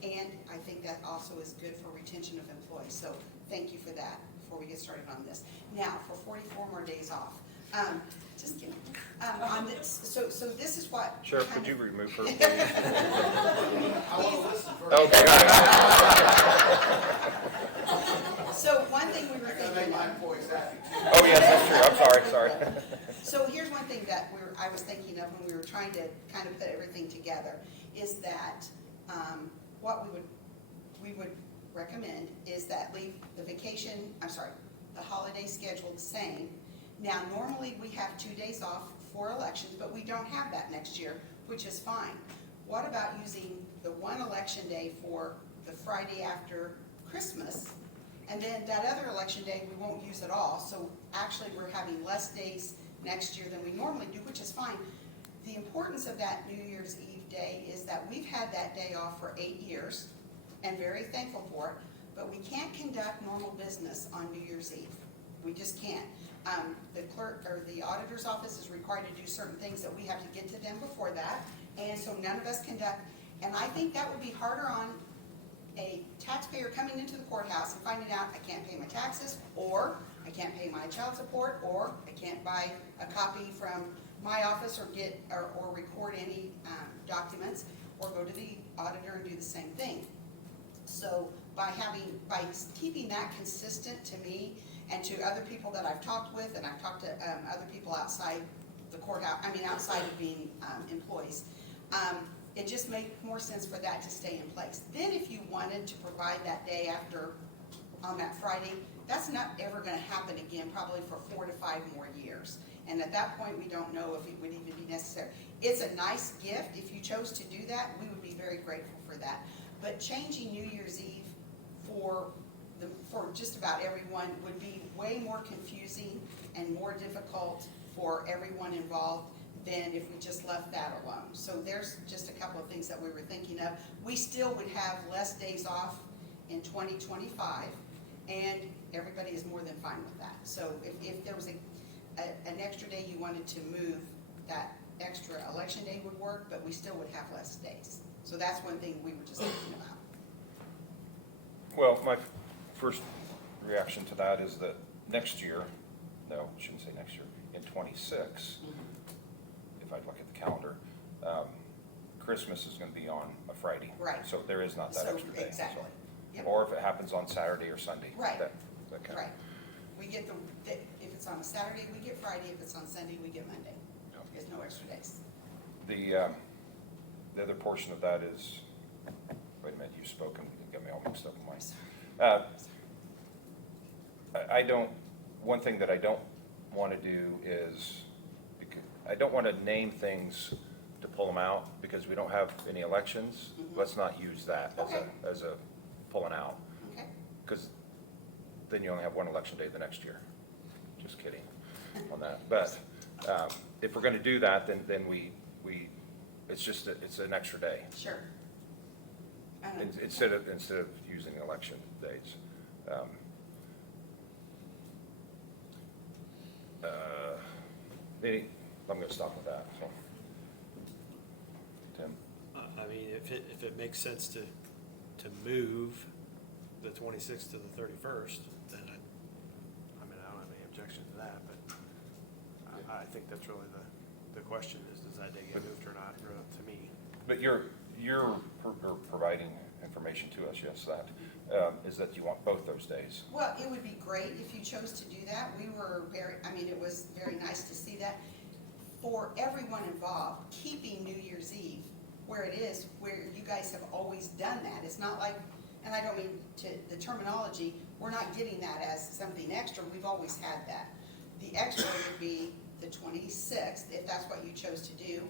And I think that also is good for retention of employees. So thank you for that before we get started on this. Now, for 44 more days off. Just kidding. On this, so this is what. Sheriff, could you remove her, please? I want to listen first. Okay. So one thing we were I gotta make thinking my of. employees happy too. Oh, yes, that's true. I'm sorry. So here's one thing that I was thinking of when we were trying to kind of put everything together, is that what we would recommend is that leave the the holiday schedule the same. Now, normally we have 2 days off for elections, but we don't have that next year, which is fine. What about using the one election day for the Friday after Christmas, and then that other election day we won't use at all? So actually we're having less days next year than we normally do, which is fine. The importance of that New Year's Eve day is that we've had that day off for 8 years and very thankful for it, but we can't conduct normal business on New Year's Eve. We just can't. The clerk or the auditor's office is required to do certain things that we have to get to them before that, and so none of us conduct. And I think that would be harder on a taxpayer coming into the courthouse and finding out I can't pay my taxes, or I can't pay my child support, or I can't buy a copy from my office or or record any documents, or go to the auditor and do the same thing. So by keeping that consistent to me and to other people that I've talked with, and I've talked to other people outside the courthouse, outside of being employees, it just made more sense for that to stay in place. Then if you wanted to provide that day after, on that Friday, that's not ever gonna happen again, probably for 4 to 5 more years. And at that point, we don't know if it would even be necessary. It's a nice gift. If you chose to do that, we would be very grateful for that. But changing New Year's Eve for just about everyone would be way more confusing and more difficult for everyone involved than if we just left that alone. So there's just a couple of things that we were thinking of. We still would have less days off in 2025, and everybody is more than fine with that. So if there was an extra day you wanted to move, that extra election day would work, but we still would have less days. So that's one thing we were just thinking about. Well, my first reaction to that is that next year, no, I shouldn't say next year, in 26, if I look at the calendar, Christmas is going to be on a Friday. Right. So there is not that So, extra day. exactly. So- Yep. Or if it happens on Saturday or Sunday. Right. That counts. Right. We get if it's on a Saturday, we get Friday. If it's on Sunday, we get Monday. Yeah. There's no extra days. The other portion of that is, wait a minute, you've spoken, you got me all mixed up in mine. I don't, one thing that I don't want to do is, I don't want to name things to pull them out because we don't have any elections. Let's not use that Okay. as a pulling out, Okay, because then you only have one election day the next year. Just kidding on that. But if we're going to do that, then we it's just, it's an extra day. sure. Instead of using election days. I'm gonna stop with that, so. Tim? I mean, if it makes sense to move the 26th to the 31st, then I mean, I don't have any objection to that, but I think that's really the question is, does that day get moved or not, to me? But you're providing information to us, yes, that, is that you want both those days. Well, it would be great if you chose to do that. We were it was very nice to see that. For everyone involved, keeping New Year's Eve where it is, where you guys have always done that. It's not like, and I don't mean the terminology, we're not getting that as something extra. We've always had that. The extra would be the 26th, if that's what you chose to do.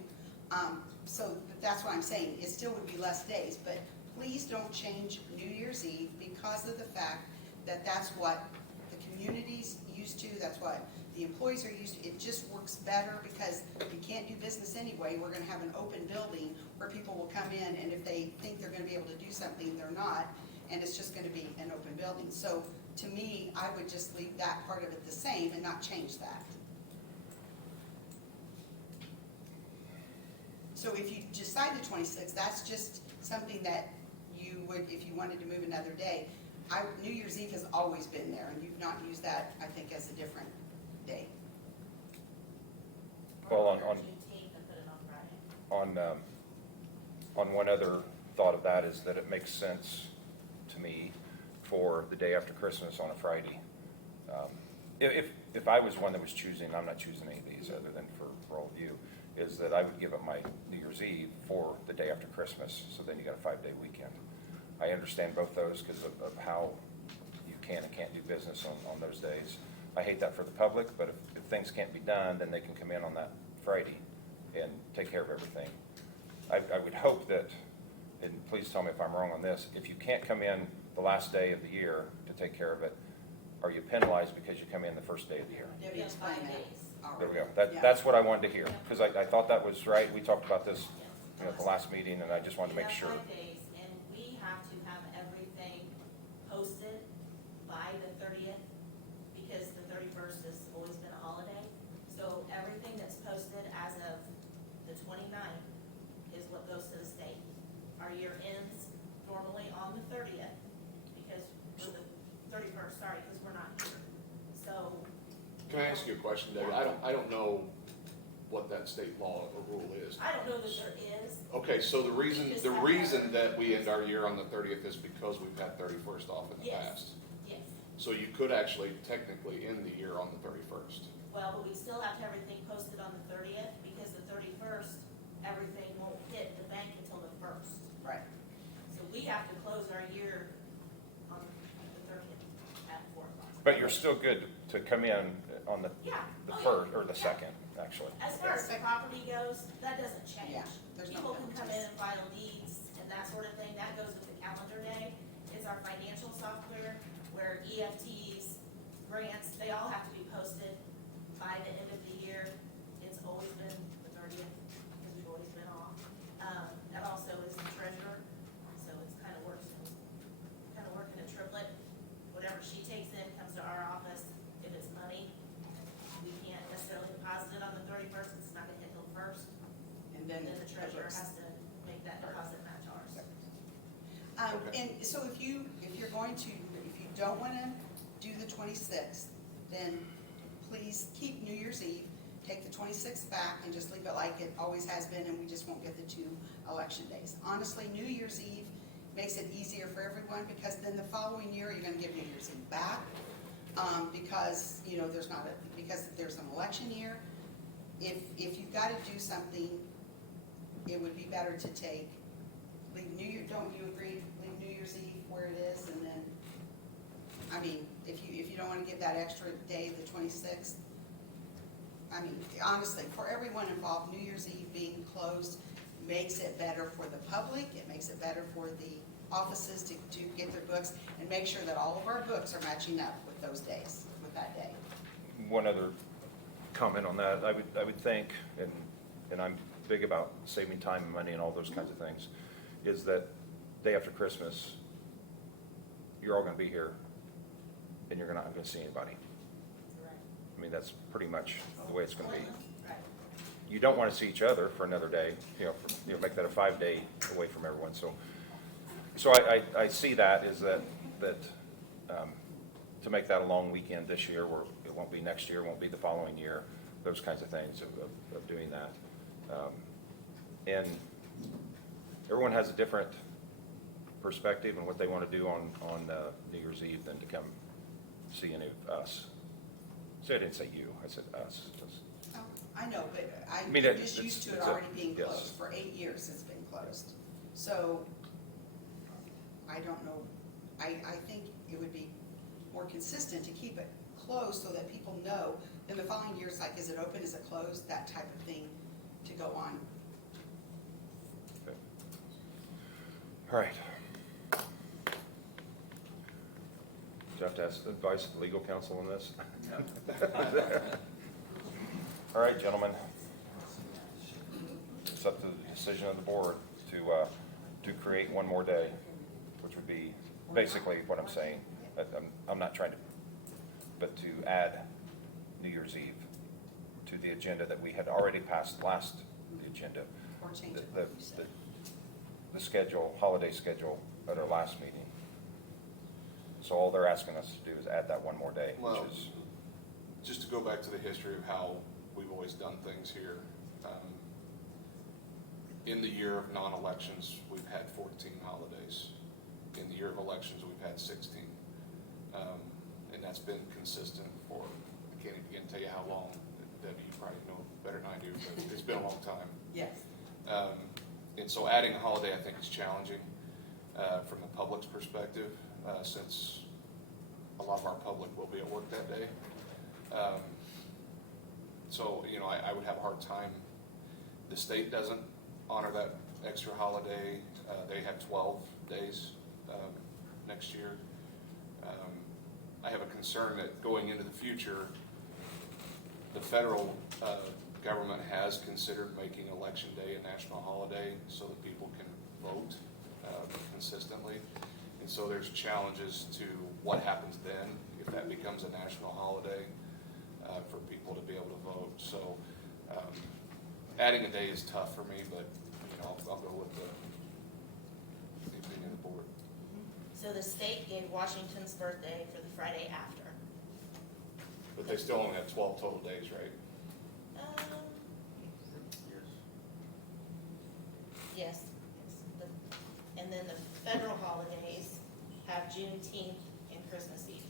So that's what I'm saying. It still would be less days, but please don't change New Year's Eve because of the fact that that's what the community's used to, that's what the employees are used to. It just works better because you can't do business anyway. We're gonna have an open building where people will come in, and if they think they're gonna be able to do something, they're not, and it's just gonna be an open building. So to me, I would just leave that part of it the same and not change that. So if you decide the 26th, that's just something that you would, if you wanted to move another day. New Year's Eve has always been there, and you've not used that, I think, as a different day. Well, Or Juneteenth and put it on Friday. On one other thought of that is that it makes sense to me for the day after Christmas on a Friday. If I was one that was choosing, I'm not choosing any of these other than for all of you, is that I would give up my New Year's Eve for the day after Christmas, so then you got a 5-day weekend. I understand both those because of how you can and can't do business on those days. I hate that for the public, but if things can't be done, then they can come in on that Friday and take care of everything. I would hope that, and please tell me if I'm wrong on this, if you can't come in the last day of the year to take care of it, are you penalized because you come in the first day of the year? Debbie Yeah, explained 5 that. days. There we already. go. Yeah. That's what I wanted to hear, because I thought that was right. We talked about this, at the last meeting, and I just wanted to make sure. We have 5 days, and we have to have everything posted by the 30th, because the 31st has always been a holiday. So everything that's posted as of the 29th is what goes to the state. Our year ends normally on the 30th, because we're the 31st, sorry, because we're not here. So, Can I ask you a question, David? I don't know what that state law or rule is. I don't know that there is. Okay, so the reason that we end our year on the 30th is because we've had 31st off in the Yes. past. Yes. So you could actually technically end the year on the 31st. Well, but we still have to have everything posted on the 30th, because the 31st, everything won't hit the bank until the 1st. Right. So we have to close our year on the 30th at 4 o'clock. But you're still good to come in on the Yeah. the Oh, yeah. first, or the Yeah. second, actually. As far as the property goes, that doesn't change. Yeah, there's no People can come in penalties. and file deeds and that sort of thing, that goes with the calendar day. It's our financial software where EFTs, grants, they all have to be posted by the end of the year. It's always been the 30th, because we've always been off. That also is the treasurer, so it's kind of working a triplet. Whatever she takes in comes to our office. If it's money, we can't necessarily deposit it on the 31st, it's not gonna hit till the 1st. And And then then the treasurer looks- has to make that deposit match ours. And so if you don't wanna do the 26th, then please keep New Year's Eve, take the 26th back and just leave it like it always has been, and we just won't get the 2 election days. Honestly, New Year's Eve makes it easier for everyone, because then the following year, you're gonna give New Year's Eve back. Because, because if there's an election year, if you've gotta do something, it would be better to take leave New Year, don't you agree, leave New Year's Eve where it is, and then, I mean, if you don't wanna give that extra day, the 26th, I mean, honestly, for everyone involved, New Year's Eve being closed makes it better for the public, it makes it better for the offices to get their books, and make sure that all of our books are matching up with those days, with that day. One other comment on that, I would think, and I'm big about saving time and money and all those kinds of things, is that day after Christmas, you're all gonna be here, and you're not gonna see anybody. I mean, that's pretty much the way it's gonna be. You don't wanna see each other for another day, make that a 5-day away from everyone, so I see that is that, to make that a long weekend this year, where it won't be next year, won't be the following year, those kinds of things of doing that. And everyone has a different perspective on what they want to do on New Year's Eve than to come see any of us. So I didn't say you, I said us. Oh, I know, but I'm mean, just used to it it's a- already being yes. closed. For 8 years it's been closed. So, I don't know, I think it would be more consistent to keep it closed so that people know. In the following years, like, is it open, is it closed, that type of thing to go on. Okay. All right. Do I have to ask advice of the legal counsel on this? All right, gentlemen. It's up to the decision of the board to create one more day, which would be basically what I'm saying. I'm not trying to, but to add New Year's Eve to the agenda that we had already passed last agenda. Or change it, The- like you said. The schedule, holiday schedule at our last meeting. So all they're asking us to do is add that one more day, which Well, is, just to go back to the history of how we've always done things here. In the year of non-elections, we've had 14 holidays. In the year of elections, we've had 16. And that's been consistent for, I can't even begin to tell you how long. Debbie, you probably know better than I do, but it's been a long time. Yes. And so adding a holiday, I think, is challenging from the public's perspective, since a lot of our public will be at work that day. So, I would have a hard time. The state doesn't honor that extra holiday. They have 12 days next year. I have a concern that going into the future, the federal government has considered making Election Day a national holiday so that people can vote consistently. And so there's challenges to what happens then if that becomes a national holiday for people to be able to vote. So adding a day is tough for me, but I'll go with the opinion of the board. So the state gave Washington's birthday for the Friday after. But they still only have 12 total days, right? Yes. And then the federal holidays have Juneteenth and Christmas Eve.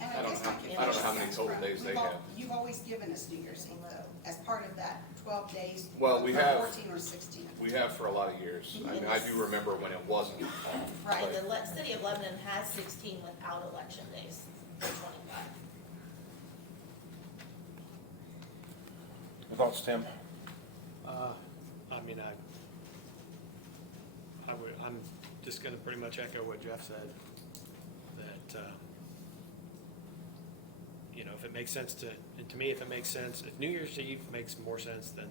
And I don't guess know- my I don't know how many confusion total comes from, days they we've al- have. You've always given us New Year's Eve though, as part of that 12 days. Well, we or have- 14 or 16. We have for a lot of years. I mean, I do remember when it wasn't. Right. And the city of Lebanon has 16 without election days, for 25. your thoughts, Tim? I'm just gonna pretty much echo what Jeff said, that, if it makes sense and to me, if it makes sense, if New Year's Eve makes more sense than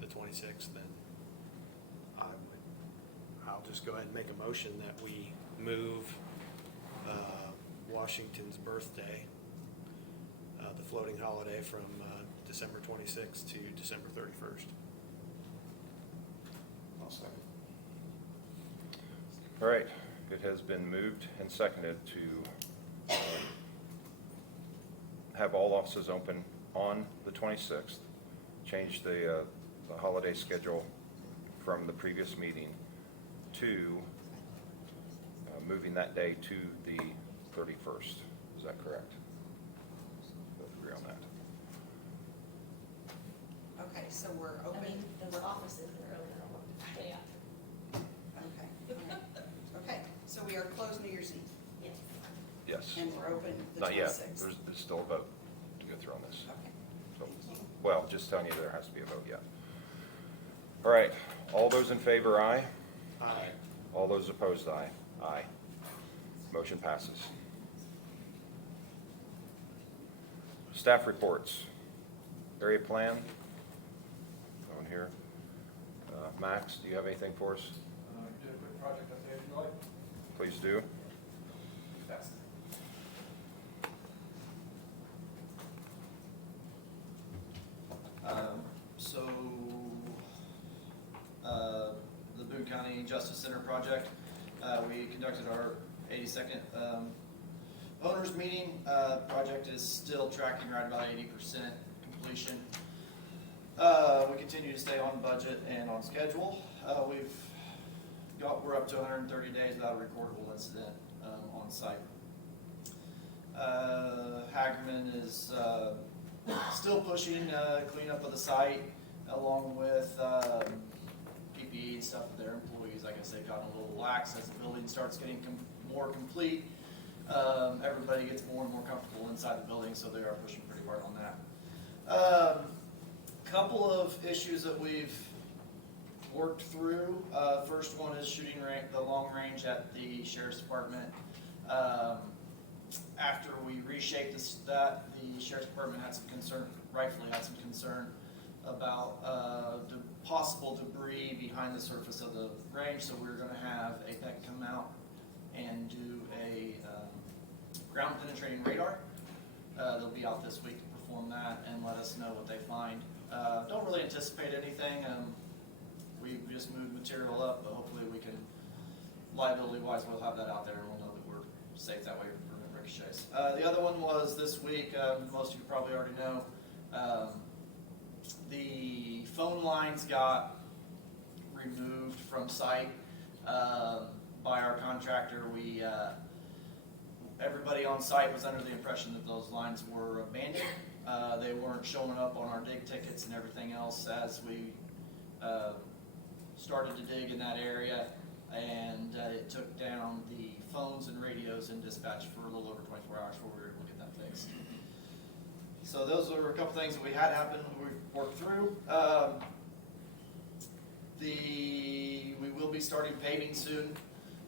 the 26th, then I'll just go ahead and make a motion that we move Washington's birthday, the floating holiday, from December 26th to December 31st. I'll second. All right, it has been moved and seconded to have all offices open on the 26th, change the holiday schedule from the previous meeting to moving that day to the 31st. Is that correct? Both agree on that? Okay, so we're I open. mean, those offices are open. And we're open the Not yet. 26th. There's still a vote to go through on this. Okay. So, Thank you. well, just telling you there has to be a vote, yeah. All right, all those in favor, aye. Aye. All those opposed, aye. Aye. Motion passes. Staff reports. Area plan. No one here. Max, do you have anything for us? Do a quick project update if you like. Please do. Fast. So, the Boone County Justice Center project, we conducted our 82nd owners meeting. Project is still tracking right about 80% completion. We continue to stay on budget and on schedule. We're up to 130 days without a recordable incident on site. Hagerman is still pushing cleanup of the site, along with PPE and stuff for their employees. I guess they've gotten a little lax as the building starts getting more complete. Everybody gets more and more comfortable inside the building, so they are pushing pretty hard on that. Couple of issues that we've worked through. First one is shooting range, the long range at the sheriff's department. After we reshaped the sheriff's department had some concern, rightfully had some concern about possible debris behind the surface of the range. So we're going to have APEC come out and do a ground penetrating radar. They'll be out this week to perform that and let us know what they find. Don't really anticipate anything. We just moved material up, but hopefully we can, liability-wise, we'll have that out there and we'll know that we're safe that way for ricochets. The other one was this week, most of you probably already know, the phone lines got removed from site by our contractor. Everybody on site was under the impression that those lines were abandoned. They weren't showing up on our dig tickets and everything else as we started to dig in that area, and it took down the phones and radios in dispatch for a little over 24 hours before we were able to get that fixed. So those are a couple things that we had happen, we've worked through. We will be starting paving soon.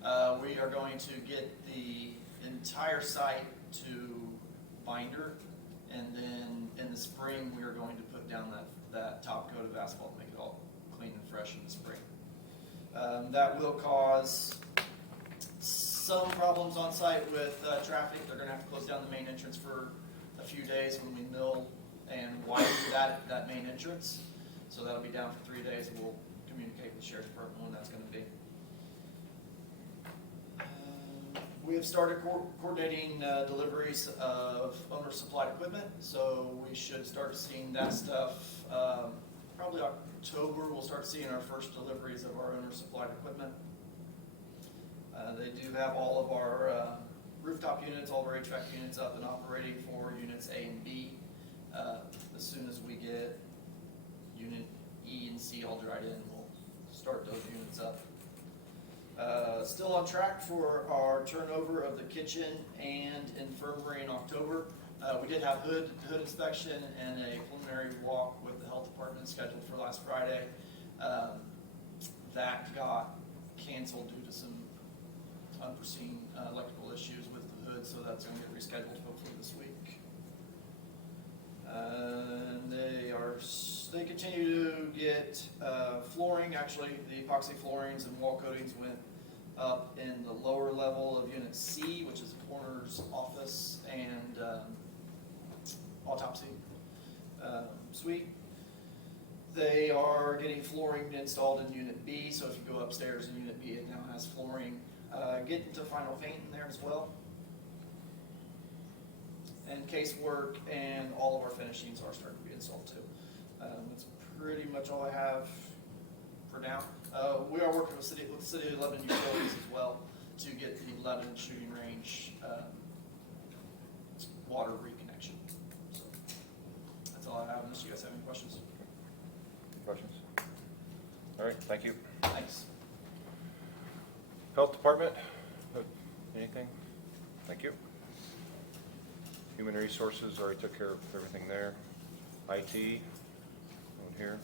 We are going to get the entire site to binder, and then in the spring we are going to put down that top coat of asphalt and make it all clean and fresh in the spring. That will cause some problems on site with traffic. They're going to have to close down the main entrance for a few days when we mill and widen that main entrance. So that'll be down for 3 days, and we'll communicate with the Sheriff's Department when that's going to be. We have started coordinating deliveries of owner supplied equipment, so we should start seeing that stuff probably October. We'll start seeing our first deliveries of our owner supplied equipment. They do have all of our rooftop units, all of our HVAC units up and operating for units A and B. As soon as we get unit E and C all dried in, we'll start those units up. Still on track for our turnover of the kitchen and infirmary in October. We did have hood inspection and a preliminary walk with the health department scheduled for last Friday. That got canceled due to some unforeseen electrical issues with the hood, so that's going to get rescheduled hopefully this week. And they continue to get flooring. Actually, the epoxy floorings and wall coatings went up in the lower level of Unit C, which is the coroner's office and autopsy suite. They are getting flooring installed in Unit B, so if you go upstairs in Unit B, it now has flooring. Getting to final paint in there as well. And casework and all of our finishings are starting to be installed too. That's pretty much all I have for now. We are working with the City of Lebanon Utilities as well to get the Lebanon shooting range water reconnection. So that's all I have, unless you guys have any questions. Questions? All right, thank you. Thanks. Health Department, anything? Thank you. Human Resources, already took care of everything there. IT, over here.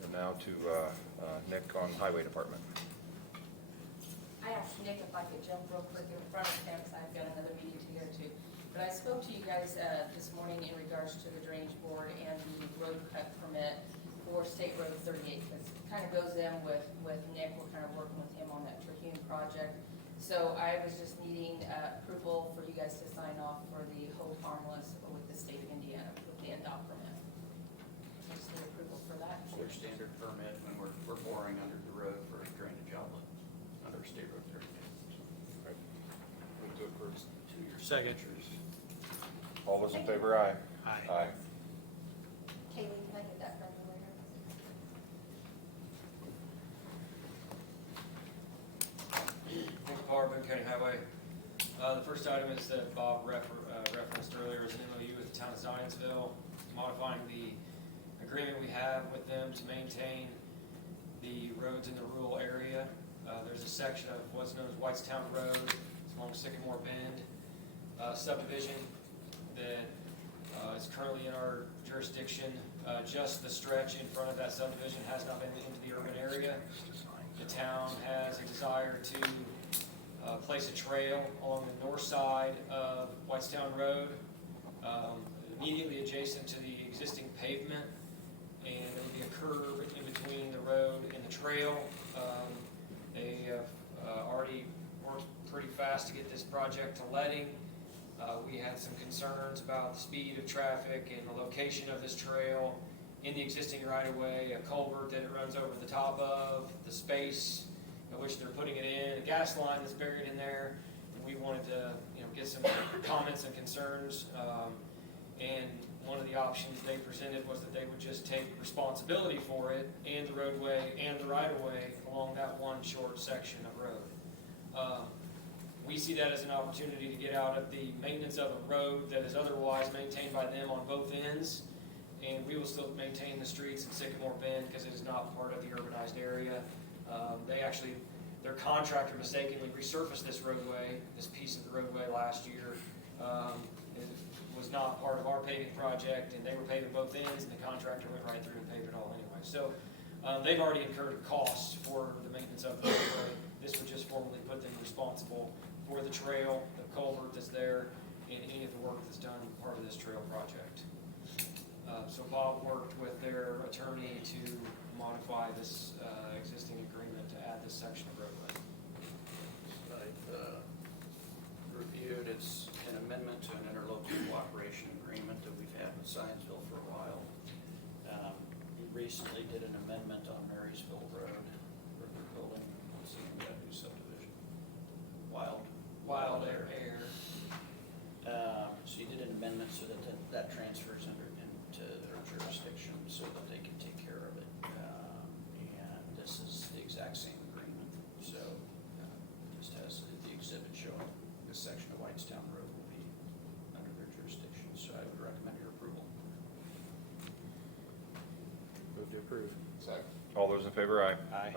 And now to Nick on Highway Department. I asked Nick if I could jump real quick in front of him, because I've got another meeting to go to. But I spoke to you guys this morning in regards to the drainage board and the road cut permit for State Road 38, because it kind of goes in with Nick. We're kind of working with him on that Trahune project. So I was just needing approval for you guys to sign off for the hold harmless with the state of Indiana with the NDOT permit. I just need approval for that. Your standard permit when we're boring under the road for a drainage outlet, under State Road 38. Move to approve. To your Second. signatures. All those in favor, aye. Aye. Kaylee, can I get that from you later? Nick Barr, Boone County Highway. The first item is that Bob referenced earlier is an MOU with the town of Zionsville, modifying the agreement we have with them to maintain the roads in the rural area. There's a section of what's known as Whitestown Road, it's along Sycamore Bend subdivision that is currently in our jurisdiction. Just the stretch in front of that subdivision has not been into the urban area. The town has a desire to place a trail along the north side of Whitestown Road, immediately adjacent to the existing pavement, and there will be a curb in between the road and the trail. They have already worked pretty fast to get this project to letting. We had some concerns about the speed of traffic and the location of this trail in the existing right-of-way, a culvert that it runs over the top of, the space in which they're putting it in, a gas line that's buried in there. And we wanted to, get some comments and concerns. And one of the options they presented was that they would just take responsibility for it and the roadway and the right-of-way along that one short section of road. We see that as an opportunity to get out of the maintenance of a road that is otherwise maintained by them on both ends, and we will still maintain the streets in Sycamore Bend because it is not part of the urbanized area. Their contractor mistakenly resurfaced this roadway, this piece of the roadway last year. It was not part of our paving project, and they were paving both ends, and the contractor went right through and paved it all anyway. So they've already incurred costs for the maintenance of the roadway. This would just formally put them responsible for the trail, the culvert that's there, and any of the work that's done part of this trail project. So Bob worked with their attorney to modify this existing agreement to add this section of roadway. I've reviewed, it's an amendment to an interlocal cooperation agreement that we've had with Zionsville for a while. We recently did an amendment on Marysville Road, where they're building, that new subdivision. Wild Air. So you did an amendment so that that transfers into their jurisdiction so that they can take care of it. And this is the exact same agreement. So just has the exhibit showing this section of Whitestown Road will be under their jurisdiction. So I would recommend your approval. Move to approve. Second. All those in favor, aye. Aye.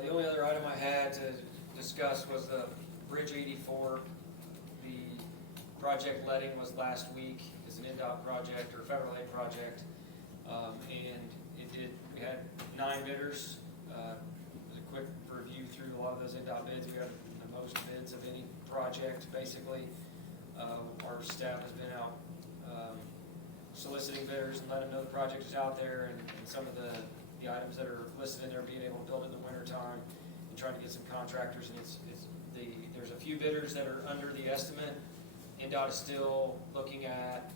The only other item I had to discuss was the Bridge 84. The project letting was last week. It's an NDOT project or federal aid project. And we had 9 bidders. It was a quick review through a lot of those NDOT bids. We had the most bids of any project, basically. Our staff has been out soliciting bidders and letting them know the project is out there, and some of the items that are listed in there, being able to build it in the wintertime and trying to get some contractors. And there's a few bidders that are under the estimate. NDOT is still looking at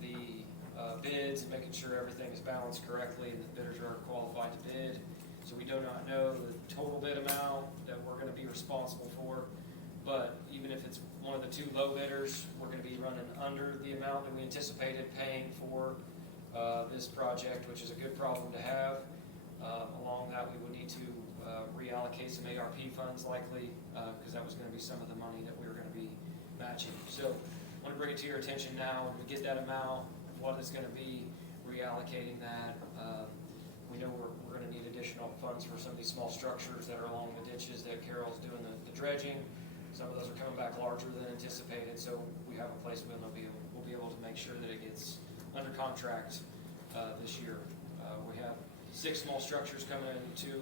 the bids and making sure everything is balanced correctly and the bidders are qualified to bid. So we do not know the total bid amount that we're going to be responsible for. But even if it's one of the 2 low bidders, we're going to be running under the amount that we anticipated paying for this project, which is a good problem to have. Along that, we would need to reallocate some ARP funds likely, because that was going to be some of the money that we were going to be matching. So I want to bring it to your attention now, and we get that amount, what it's going to be, reallocating that. We know we're going to need additional funds for some of these small structures that are along the ditches that Carol's doing the dredging. Some of those are coming back larger than anticipated, so we have a place we'll be able to make sure that it gets under contract this year. We have 6 small structures coming into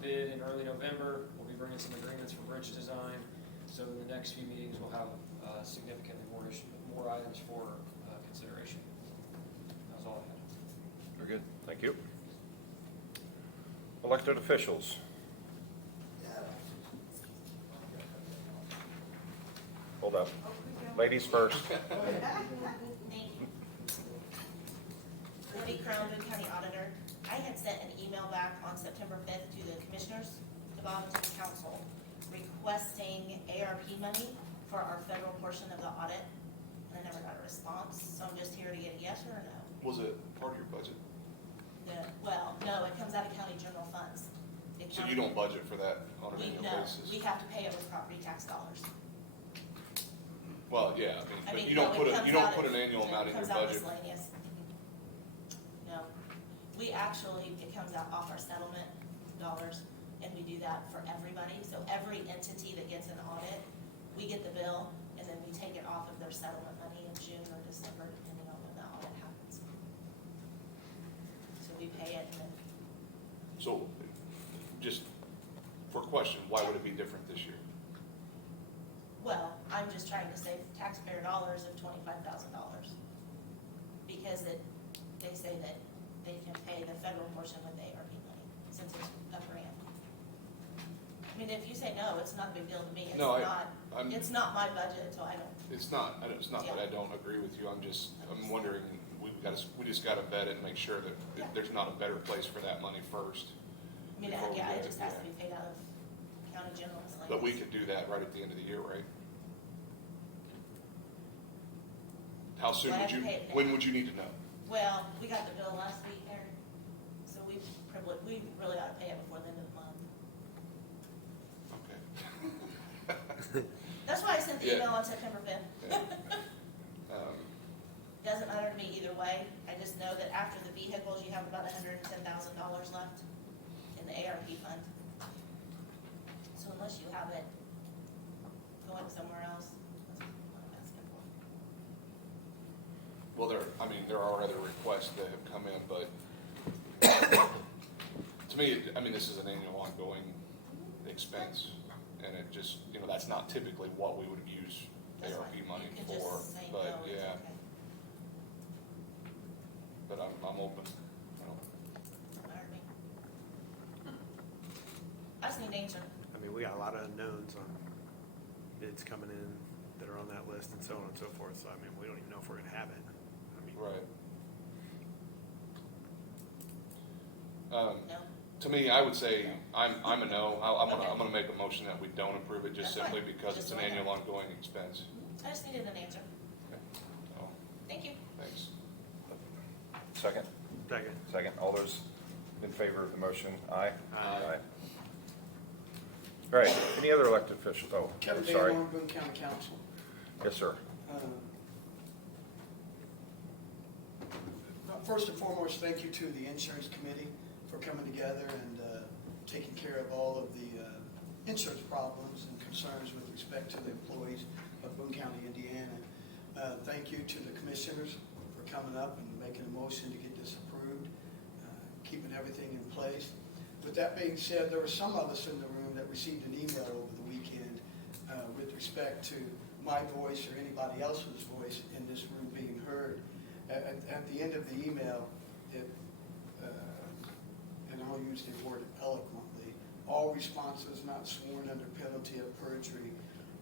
bid in early November. We'll be bringing some agreements for bridge design. So in the next few meetings, we'll have significantly more items for consideration. That's all I had. Very good, thank you. Elected officials. Hold up. Ladies first. Thank you. Debbie Crown, Boone County Auditor. I had sent an email back on September 5th to the commissioners, to Bob and to the council, requesting ARP money for our federal portion of the audit, and I never got a response, so I'm just here to get a yes or a no. Was it part of your budget? Well, no, it comes out of county general funds. So you don't budget for that on an annual No, basis? we have to pay it with property tax dollars. Well, yeah, I but mean, you don't no, put it you comes don't out put of- an annual amount in your It comes out budget. miscellaneous. No, we actually, it comes out off our settlement dollars, and we do that for everybody. So every entity that gets an audit, we get the bill, and then we take it off of their settlement money in June or December, depending on when the audit happens. So we pay it, and then, So, just for question, why would it be different this year? well, I'm just trying to save taxpayer dollars of $25,000. Because they say that they can pay the federal portion with ARP money, since it's a grant. I mean, if you say no, it's not a big deal to me. No, It's I'm- not my budget, so I don't, It's not that I don't agree with you, I'm wondering, we just gotta vet it and make sure that Yeah. there's not a better place for that money first. I mean, Before we yeah, do it it, just has to yeah. be paid out of county general miscellaneous. But we could do that right at the end of the year, right? How soon Well, I would have you, to pay it then. when would you need to know? Well, we got the bill last week, Aaron, so we really ought to pay it before the end of the month. Okay. That's why I sent the Yeah. email on September 5th. Yeah. Doesn't matter to me either way. I just know that after the vehicles, you have about $110,000 left in the ARP fund. So unless you have it going somewhere else, that's what I'm asking for. Well, there are other requests that have come in, but to me, this is an annual ongoing expense, and it just, that's not typically what we would use That's ARP fine. money You can for, just say but no, it's yeah, okay. but I'm open. Doesn't matter to me. I just need an answer. I mean, we got a lot of unknowns on bids coming in that are on that list and so on and so forth, so I mean, we don't even know if we're gonna have it. I mean, Right. No? To me, I would say, I'm a no. I'm Okay. gonna make a motion that we don't approve it just That's fine. simply because it's Just an let me know. annual ongoing expense. I just needed an answer. So, Thank you. thanks. Second? Second. Second, all those in favor of the motion, aye? Aye. All right, any other elected officials? Oh, Kevin I'm sorry. Van Boone County Council. Yes, sir. First and foremost, thank you to the insurance committee for coming together and taking care of all of the insurance problems and concerns with respect to the employees of Boone County, Indiana. Thank you to the commissioners for coming up and making a motion to get this approved, keeping everything in place. With that being said, there were some of us in the room that received an email over the weekend with respect to my voice or anybody else's voice in this room being heard. At the end of the email, and I'll use the word eloquently, all responses not sworn under penalty of perjury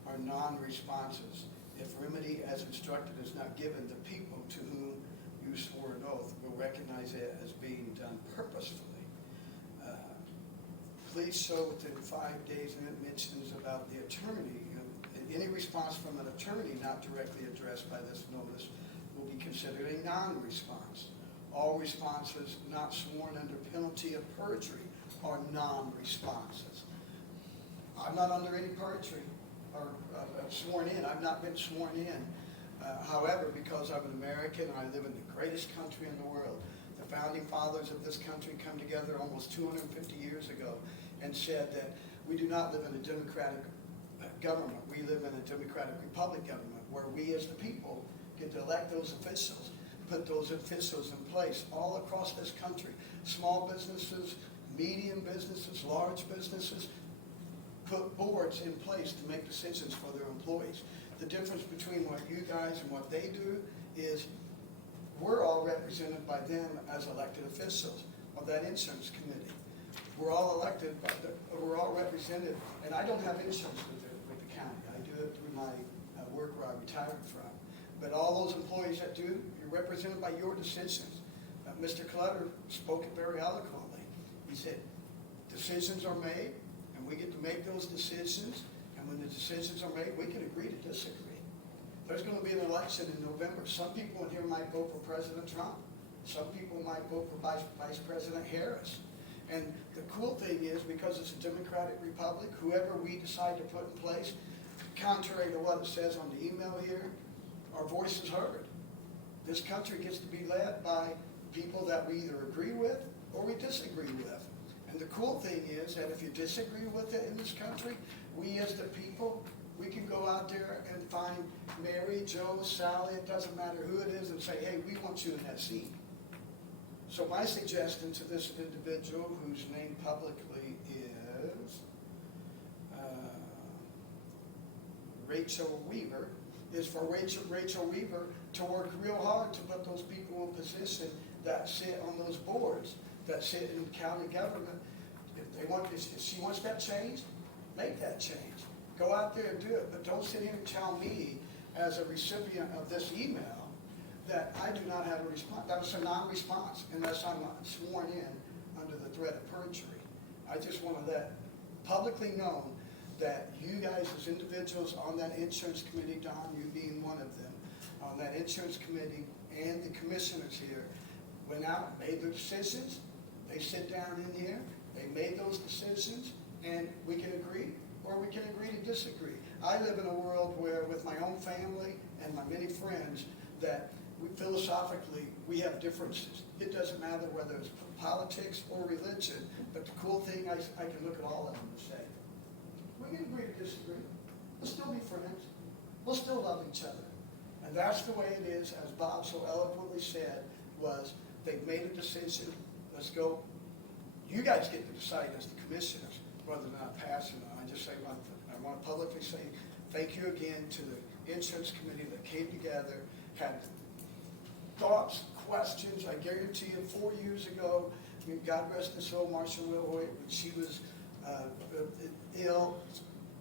are non-responses. If remedy as instructed is not given, the people to whom you swore an oath will recognize it as being done purposefully. Please show within 5 days, and it mentions about the attorney. Any response from an attorney not directly addressed by this notice will be considered a non-response. All responses not sworn under penalty of perjury are non-responses. I'm not under any perjury or sworn in. I've not been sworn in. However, because I'm an American and I live in the greatest country in the world, the founding fathers of this country come together almost 250 years ago and said that we do not live in a democratic government. We live in a democratic republic government where we as the people get to elect those officials, put those officials in place all across this country. Small businesses, medium businesses, large businesses, put boards in place to make decisions for their employees. The difference between what you guys and what they do is we're all represented by them as elected officials of that insurance committee. We're all elected, we're all represented, and I don't have insurance with the county. I do it through my work where I retired from. But all those employees that do, you're represented by your decisions. Mr. Clutter spoke it very eloquently. He said, decisions are made, and we get to make those decisions, and when the decisions are made, we can agree to disagree. There's going to be an election in November. Some people in here might vote for President Trump. Some people might vote for Vice President Harris. And the cool thing is, because it's a democratic republic, whoever we decide to put in place, contrary to what it says on the email here, our voice is heard. This country gets to be led by people that we either agree with or we disagree with. And the cool thing is that if you disagree with it in this country, we as the people, we can go out there and find Mary, Joe, Sally, it doesn't matter who it is, and say, hey, we want you in that seat. So my suggestion to this individual, whose name publicly is Rachel Weaver, is for Rachel Weaver to work real hard to put those people in position that sit on those boards, that sit in county government. If she wants that change, make that change. Go out there and do it, but don't sit here and tell me as a recipient of this email that I do not have a response. That was a non-response unless I'm sworn in under the threat of perjury. I just want to let publicly known that you guys as individuals on that insurance committee, Don, you being one of them, on that insurance committee and the commissioners here went out, made their decisions. They sit down in here, they made those decisions, and we can agree or we can agree to disagree. I live in a world where with my own family and my many friends that philosophically, we have differences. It doesn't matter whether it's politics or religion, but the cool thing, I can look at all of them and say, we can agree to disagree. We'll still be friends. We'll still love each other. And that's the way it is, as Bob so eloquently said, was they've made a decision. Let's go. You guys get to decide as the commissioners whether or not pass or not. I just say, I want to publicly say thank you again to the insurance committee that came together, had thoughts, questions. I guarantee you 4 years ago, I mean, God rest her soul, Marcia Wilhoit, when she was ill,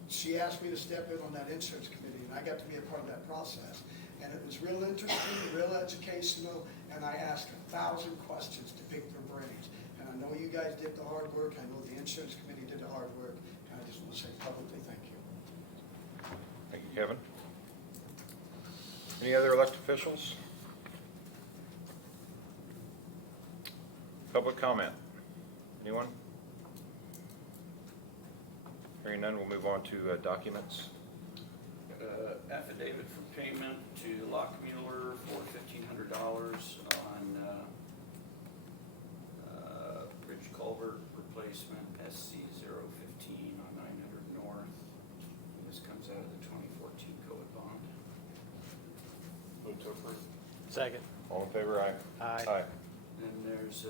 she asked me to step in on that insurance committee, and I got to be a part of that process. And it was real interesting, real educational, and I asked 1,000 questions to pick their brains. And I know you guys did the hard work. I know the insurance committee did the hard work, and I just want to say publicly thank you. Thank you, Kevin. Any other elected officials? Public comment? Anyone? Hearing none, we'll move on to documents. Affidavit for payment to Lockmuller for $1,500 on bridge culvert replacement SC015 on 900 North. This comes out of the 2014 COVID bond. Move to approve. Second. All in favor, aye? Aye. Then there's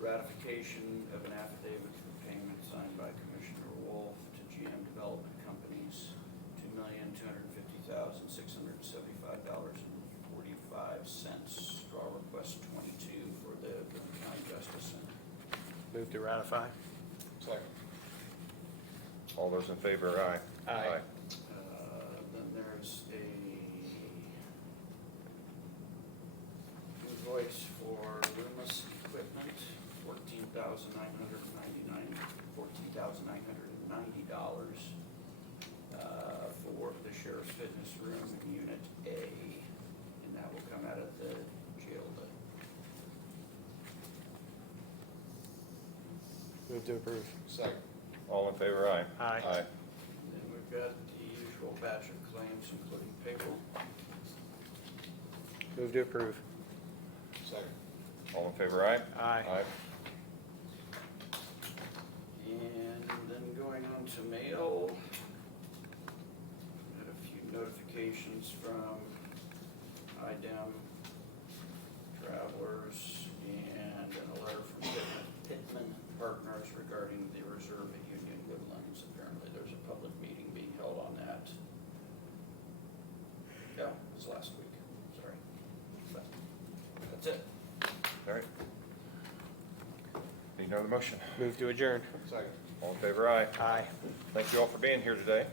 ratification of an affidavit for payment signed by Commissioner Wolf to GM Development Companies, $2,250,675.45. Draw request 22 for the Boone County Justice Center. Move to ratify. Second. All those in favor, aye? Aye. Then there's a invoice for Loomis Equipment, $14,990 for the Sheriff's Fitness Room, Unit A, and that will come out of the jail. Move to approve. Second. All in favor, aye? Aye. Aye. And then we've got the usual batch of claims, including payroll. Move to approve. Second. All in favor, aye? Aye. Aye. And then going on to mail, notifications from IDEM Travelers and a letter from Pittman Partners regarding the reserve at Union Woodlands. Apparently, there's a public meeting being held on that. Yeah, it was last week, sorry. But that's it. All right. Need another motion? Move to adjourn. Second. All in favor, aye. Aye. Thank you all for being here today.